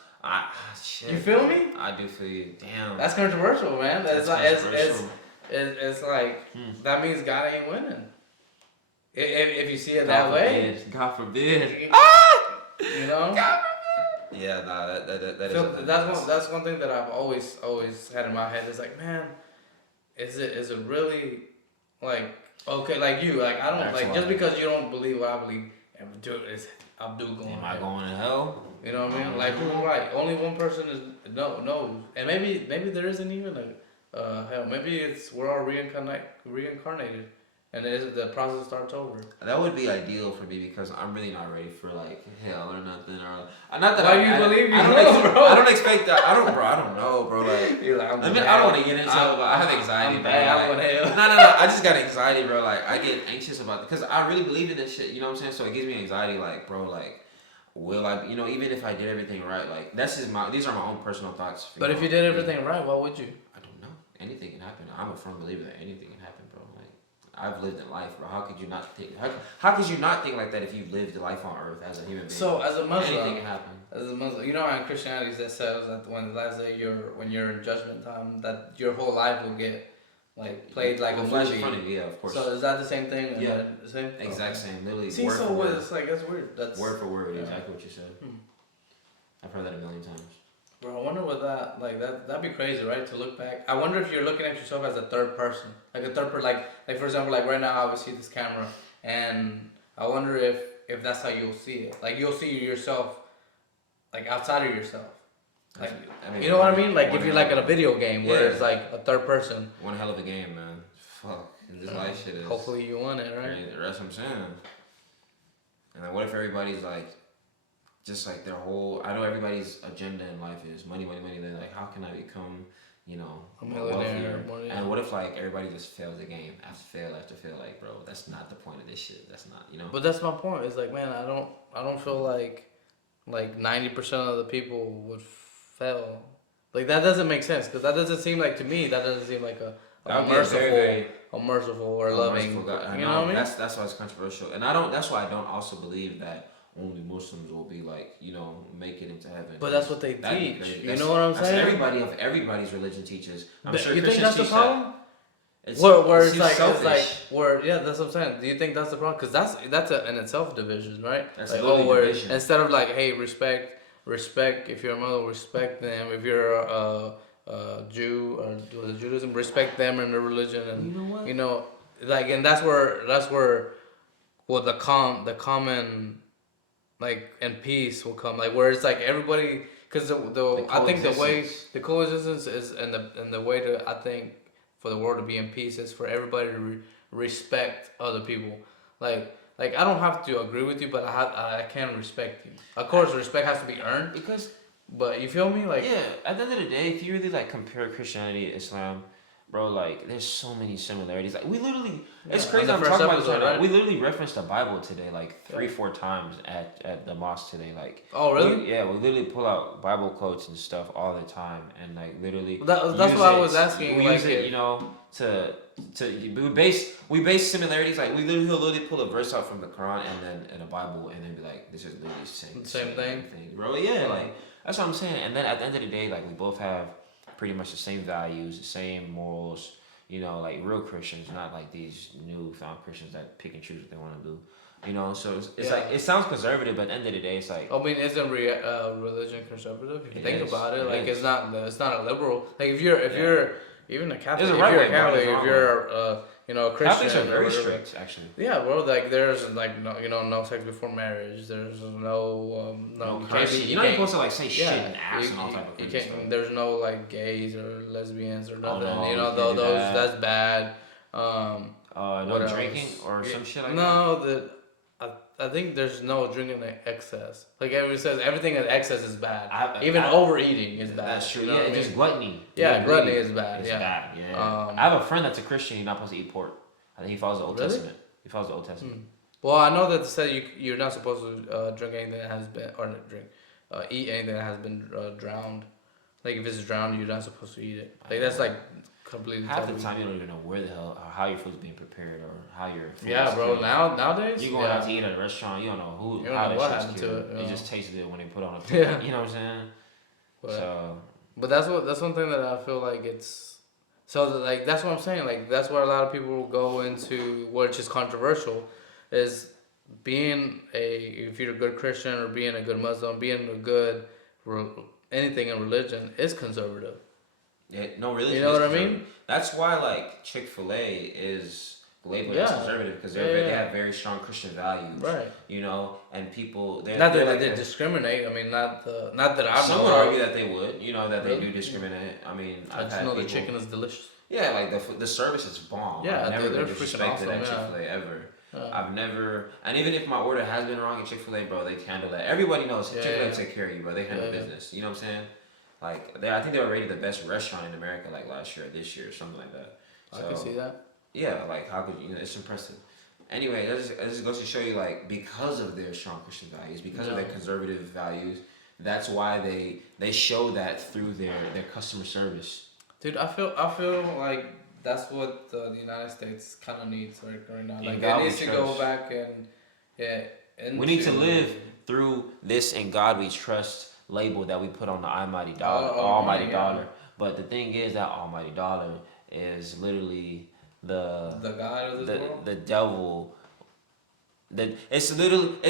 Shit. You feel me? I do feel you. Damn. That's controversial, man. It's like that means God ain't winning. If you see it that way. God forbid. You know. Yeah, nah, that so is. That's one thing that I've always had in my head. Is like, man, is it really like okay? Like you, like I don't like just because you don't believe what I believe. Is Abdul going? Am I going to hell? You know what I mean? Like who's right? Only one person knows, and maybe there isn't even a hell. Maybe we're all reincarnated. And the process starts over. That would be ideal for me because I'm really not ready for like hell or nothing or not that. Why you believe I don't expect that. I don't know, bro. Like, you're like, I don't want to get into it, but I have anxiety, bro. No. I just got anxiety, bro. Like I get anxious about it because I really believe in this shit. You know what I'm saying? So it gives me anxiety, like, bro, like. Will I, even if I did everything right, like these are my own personal thoughts. But if you did everything right, what would you? I don't know. Anything can happen. I'm a firm believer that anything can happen, bro. Like I've lived in life, bro. How could you not think? How could you not think like that if you've lived life on earth as a human being? So as a Muslim, anything can happen. As a Muslim, in Christianity that says that when the last day when you're in judgment time, that your whole life will get like played like a movie. In front of you, yeah, of course. So is that the same thing? Yeah, the same. Exact same. Literally. See, word so for word. it's like that's weird. That's word for word. Exactly what you said. I've heard that a million times. Bro, I wonder what that'd be crazy, right? To look back. I wonder if you're looking at yourself as a third person. Like a third person, like for example, like right now I would see this camera and I wonder if that's how you'll see it. Like you'll see yourself like outside of yourself. Like you know what I mean? Like if you're like in a video game where it's like a third person. One hell of a game, man. Fuck. This life shit is. Hopefully you won it, right? Yeah, that's what I'm saying. And then what if everybody's like just like their whole, I know everybody's agenda in life is money. They're like, how can I become, a millionaire? And what if like everybody just fails the game after fail? Like, bro, that's not the point of this shit. That's not, But that's my point. It's like, man, I don't feel like 90% of the people would fail. Like that doesn't make sense because that doesn't seem like to me. That doesn't seem like a merciful or loving. God. You know what I mean? That's why it's controversial, and that's why I don't also believe that only Muslims will be like, make it into heaven. But that's what they teach. You know what I'm saying? That's everybody's religion teaches. I'm sure you Christians think that's the problem? Where it's like that's what I'm saying. Do you think that's the problem? Because that's in itself division, right? That's like division. Instead of like, hey, respect. If you're a Muslim, respect them. If you're a Jew or Judaism, respect them and their religion, and and that's where the common like and peace will come, like where it's like everybody, because I think the way the coexistence is and the way to, I think, for the world to be in peace is for everybody to respect other people. Like I don't have to agree with you, but I can respect you. Of course, respect has to be earned. But you feel me? Like, yeah, at the end of the day, if you really like compare Christianity to Islam, bro, like there's so many similarities. Like we literally, it's crazy. I'm talking about this right? We literally referenced the Bible today, like 3-4 times at the mosque today. Like, oh really? We literally pull out Bible quotes and stuff all the time, and like literally. That's what I was asking. We use it, we base similarities. Like he'll literally pull a verse out from the Quran and then in a Bible, and then be like, this is literally the same thing, bro. Yeah, like that's what I'm saying. And then at the end of the day, like we both have pretty much the same values, the same morals, like real Christians, not like these newfound Christians that pick and choose what they want to do, so it's like, it sounds conservative, but at the end of the day, it's like, I mean, isn't religion conservative? If you think about it, like it's not a liberal, like if you're even a Catholic, if you're a Catholic, if you're a Christian, Catholics are very strict, actually. Yeah, bro. Like there's like no sex before marriage. There's no cursing. You're not supposed to like say shit and ass and all type of crazy stuff. There's no like gays or lesbians or nothing. Those that's bad. No drinking or some shit like that. No, I think there's no drinking in excess. Like everyone says, everything in excess is bad. Even overeating is bad. That's true. You know Yeah, what I mean? just gluttony. Yeah, gluttony is bad. It's yeah. bad. Yeah. I have a friend that's a Christian. He's not supposed to eat pork. I think he follows the Old Testament. He follows the Old Testament. Well, I know that it said you're not supposed to drink anything that has been or not drink, eat anything that has been drowned. Like if it's drowned, you're not supposed to eat it. Like that's like completely. Half the time you don't even know where the hell or how your food's being prepared or how your food yeah, is bro. killed. Nowadays, you going out to eat at a restaurant, you don't know who you how don't know that what shit's happened killed. to it. You just tasted it when they put it on a plate. You know what I'm saying? But that's one thing that I feel like it's like that's what I'm saying. Like that's where a lot of people go into, which is controversial, is being if you're a good Christian or being a good Muslim, being a good anything in religion is conservative. Yeah, no, religion. You know what I mean? That's why like Chick-fil-A is labeled as conservative because they have very strong Christian values. Right. You know, and people not that they discriminate. I mean, not that I. Some would argue that they would. You know that they do discriminate. I mean, I just know the chicken is delicious. Yeah, like the service is bomb. Yeah, I've never they're been freaking disrespected awesome, at Chick-fil-A ever. I've never, and even if my order has been wrong at Chick-fil-A, bro, they handle that. Everybody knows Chick-fil-A take care of you, bro. They handle business. You know what I'm saying? Like, I think they were rated the best restaurant in America, like last year or this year or something like that. So, I can see that. Yeah, like how could you? It's impressive. Anyway, that just goes to show you, like, because of their strong Christian values, because of their conservative values, that's why they show that through their customer service. Dude, I feel like that's what the United States kind of needs right now. Like it needs to go back and we need to live through this "In God We Trust" label that we put on the Almighty Dollar, Almighty Dollar. But the thing is that Almighty Dollar is literally the God of this world? The devil. It's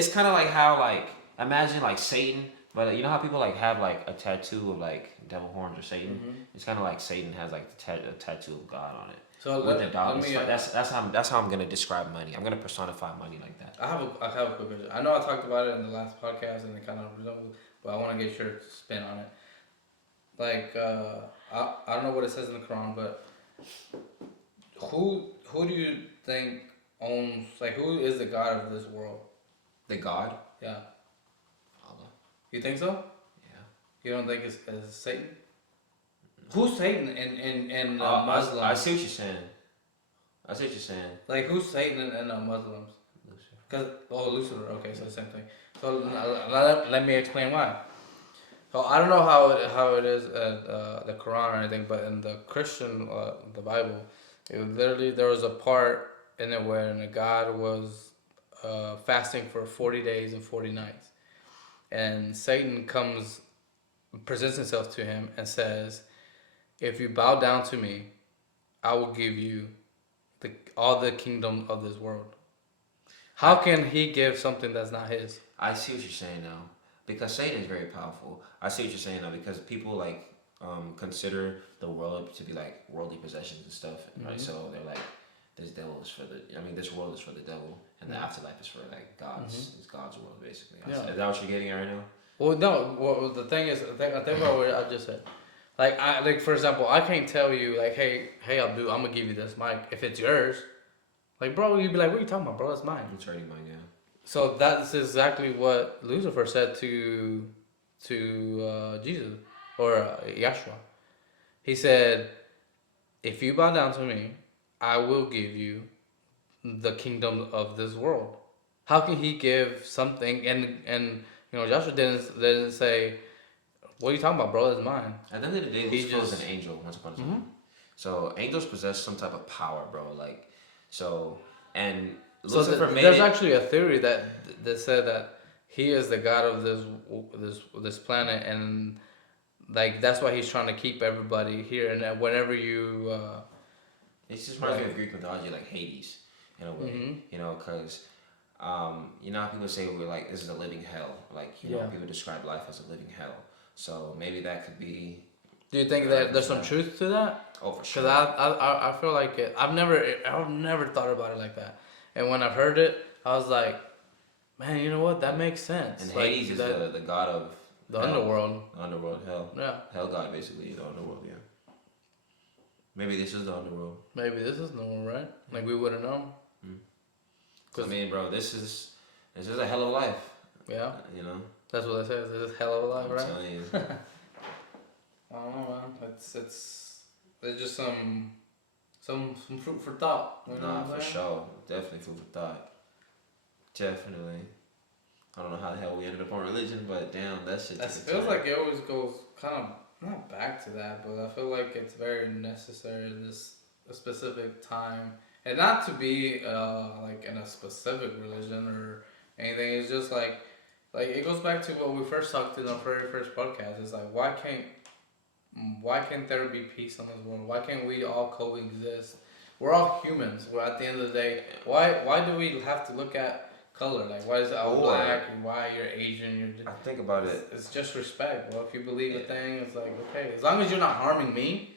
kind of like how like imagine like Satan. But you know how people like have like a tattoo of like devil horns or Satan? Mm-hmm. It's kind of like Satan has like a tattoo of God on it. So with the dollar, that's how I'm gonna describe money. I'm gonna personify money like that. I have a quick question. I know I talked about it in the last podcast and it kind of resembles, but I want to get your spin on it. Like I don't know what it says in the Quran, but who do you think owns, like, who is the God of this world? The God? Yeah. You think so? Yeah. You don't think it's Satan? Who's Satan in Muslims? I see what you're saying. Like, who's Satan in Muslims? Lucifer. Lucifer. Okay, so the same thing. So let me explain why. So I don't know how it is at the Quran or anything, but in the Christian, the Bible, there was a part in it where God was fasting for 40 days and 40 nights. And Satan presents himself to him and says, if you bow down to me, I will give you all the kingdom of this world. How can he give something that's not his? I see what you're saying now. Because Satan is very powerful. I see what you're saying now because people like consider the world to be like worldly possessions and stuff. Mm-hmm. Right? So they're like, this world is for the devil, and the afterlife is for like God's. Mm-hmm. It's God's world, basically. Yeah. Is that what you're getting at right now? Well, no. Well, the thing is, I think about what I just said. Like for example, I can't tell you like, hey Abdul, I'm gonna give you this mic if it's yours. Like, bro, you'd be like, what are you talking about, bro? It's mine. It's already mine, yeah. So that's exactly what Lucifer said to Jesus or Yeshua. He said, if you bow down to me, I will give you the kingdom of this world. How can he give something and Joshua didn't say, what are you talking about, bro? It's mine. At the end of the day, Lucifer was an angel once upon a time. Mm-hmm. So angels possess some type of power, bro. Like, so, and Lucifer there's actually a theory that said that he is the god of this planet, and like that's why he's trying to keep everybody here. And that whenever you it just reminds me of Greek mythology, like Hades, in a way. Mm-hmm. Because you know how people say we're like, this is a living hell. Like, you know, people describe life as a living hell. So maybe that could be. Do you think that there's some truth to that? Oh, for sure. Because I feel like it. I've never thought about it like that. And when I've heard it, I was like, man, you know what? That makes sense. And like, Hades is the god of the underworld. The underworld, hell. Yeah. Hell god, basically, the underworld, yeah. Maybe this is the underworld. Maybe this is normal, right? Like we wouldn't know. I mean, bro, this is a hell of a life. Yeah. You know. That's what they say. This is hell of a life, right? I'm telling you. I don't know, man. It's there's just some fruit for thought. You know Nah, what I'm for saying? sure. Definitely food for thought. Definitely. I don't know how the hell we ended up on religion, but damn, that shit. It feels like it always goes kind of not back to that, but I feel like it's very necessary in a specific time, and not to be like in a specific religion or anything. It's just like it goes back to what we first talked in our very first podcast. It's like why can't there be peace in this world? Why can't we all coexist? We're all humans. We're at the end of the day. Why do we have to look at color? Like, why is it black? And why you're Asian? I think about it. It's just respect, bro. If you believe a thing, it's like, okay. As long as you're not harming me,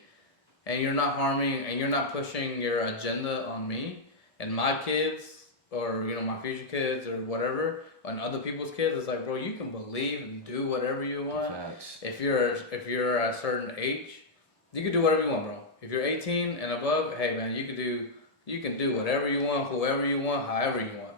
and you're not pushing your agenda on me and my kids, or, you know, my future kids or whatever, on other people's kids, it's like, bro, you can believe and do whatever you want. Facts. If you're a certain age, you can do whatever you want, bro. If you're 18 and above, hey man, you can do whatever you want, whoever you want, however you want.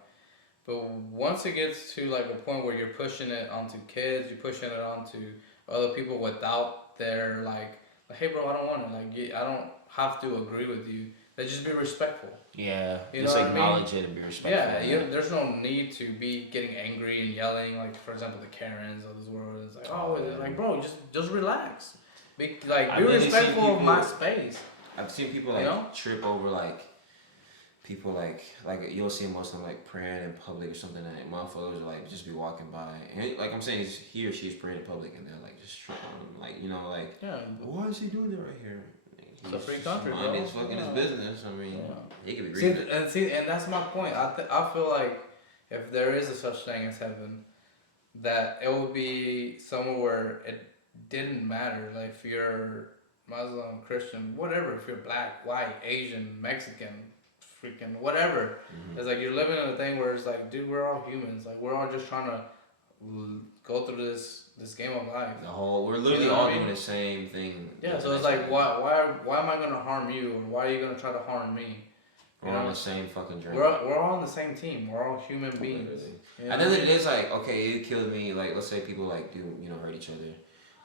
But once it gets to like a point where you're pushing it onto kids, you're pushing it onto other people without their like hey bro, I don't want it. Like I don't have to agree with you. Let's just be respectful. Yeah, you just know acknowledge it and be respectful. Yeah, there's no need to be getting angry and yelling. Like for example, the Karens of this world. It's like like bro, just relax. Be respectful of my space. I've seen people like trip over like people like you'll see a Muslim like praying in public or something like motherfuckers are like just be walking by and like I'm saying he or she's praying in public and they're like just trying like you know like why is he doing that right here? It's a free country, bro. It's fucking his business. I mean, he could be reading and that's my point. I feel like if there is a such thing as heaven, that it would be somewhere where it didn't matter. Like if you're Muslim, Christian, whatever. If you're black, white, Asian, Mexican, freaking whatever. It's like you're living in a thing where it's like, dude, we're all humans. Like we're all just trying to go through this game of life. We're literally all doing the same thing. Yeah, so it's like why am I gonna harm you, or why are you gonna try to harm me? We're on the same fucking journey. We're all on the same team. We're all human beings. You know? And then it is like, okay, you killed me. Like let's say people like do hurt each other.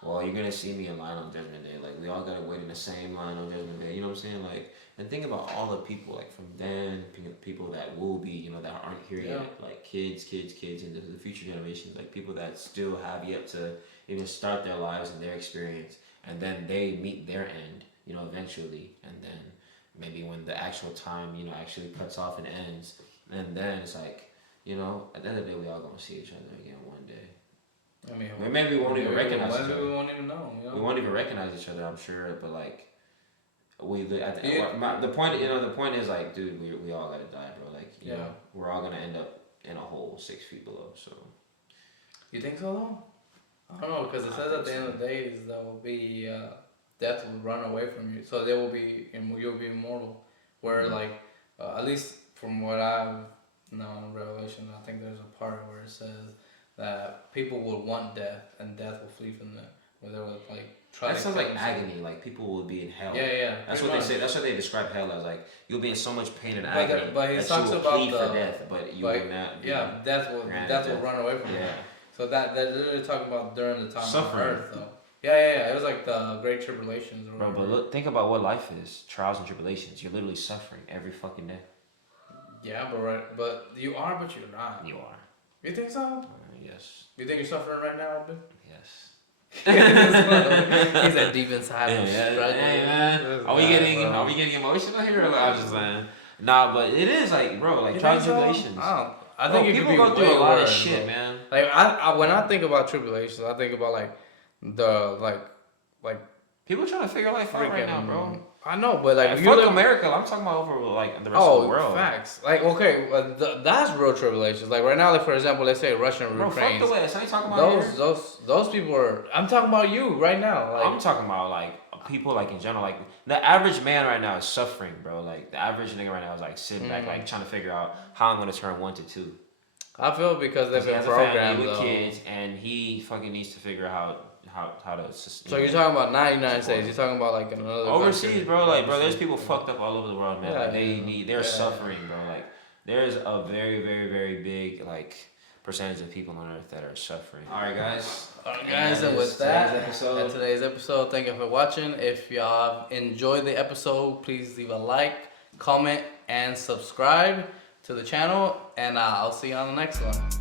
Well, you're gonna see me in line on Judgment Day. Like we all gotta wait in the same line on Judgment Day. You know what I'm saying? Like, and think about all the people like from then, people that will be, that aren't here yet. Like kids, and the future generations. Like people that still have yet to even start their lives and their experience, and then they meet their end. Eventually, and then maybe when the actual time, actually cuts off and ends, and then it's like, at the end of the day, we all gonna see each other again one day. I mean, maybe we won't even recognize each other. We won't even know. We won't even recognize each other, I'm sure. But like, the point is like, dude, we all gotta die, bro. Like, you know, we're all gonna end up in a hole 6 feet below. So. You think so though? I don't know, because it says at the end of the days there will be death will run away from you, so you'll be immortal. Where like at least from what I've known in Revelation, I think there's a part where it says that people will want death, and death will flee from them. Where they will like try. That sounds like agony. Like people will be in hell. Yeah. That's what they say. That's what they describe hell as. Like you'll be in so much pain and agony but he that talks you will about plead for death, but you will not. Death will run away from you. So that literally talking about during the time Suffering. on Earth, though. Yeah. It was like the Great Tribulations. Or bro, but look, think about what life is: trials and tribulations. You're literally suffering every fucking day. Yeah, but you are, but you're not. You are. You think so? Yes. You think you're suffering right now, Abdul? Yes. He's that deep inside. Hey man, are we getting emotional here? Or I'm just saying. Nah, but it is like, bro, like trials and tribulations. I think people go through a lot of shit, man. Like I when I think about tribulations, I think about like the like people trying to figure life out right now, bro. I know, but like fuck America. I'm talking about over like the rest of the world. Facts. Like okay, that's real tribulations. Like right now, like for example, let's say Russia and Ukraine. Fuck the West. I ain't talking about those people are. I'm talking about you right now. Like, I'm talking about like people like in general. Like the average man right now is suffering, bro. Like the average nigga right now is like sitting back, like trying to figure out how I'm gonna turn 1 to 2. I feel because they've been programmed with kids, and he fucking needs to figure out how to. So you're talking about not United States. You're talking about like another overseas, country. bro. Like, bro, there's people fucked up all over the world, man. Yeah, Like they're suffering, bro. Like there's a very, very, very big like percentage of people on earth that are suffering. All right, guys. And with that, today's episode, thank you for watching. If y'all enjoyed the episode, please leave a like, comment, and subscribe to the channel. And I'll see you on the next one.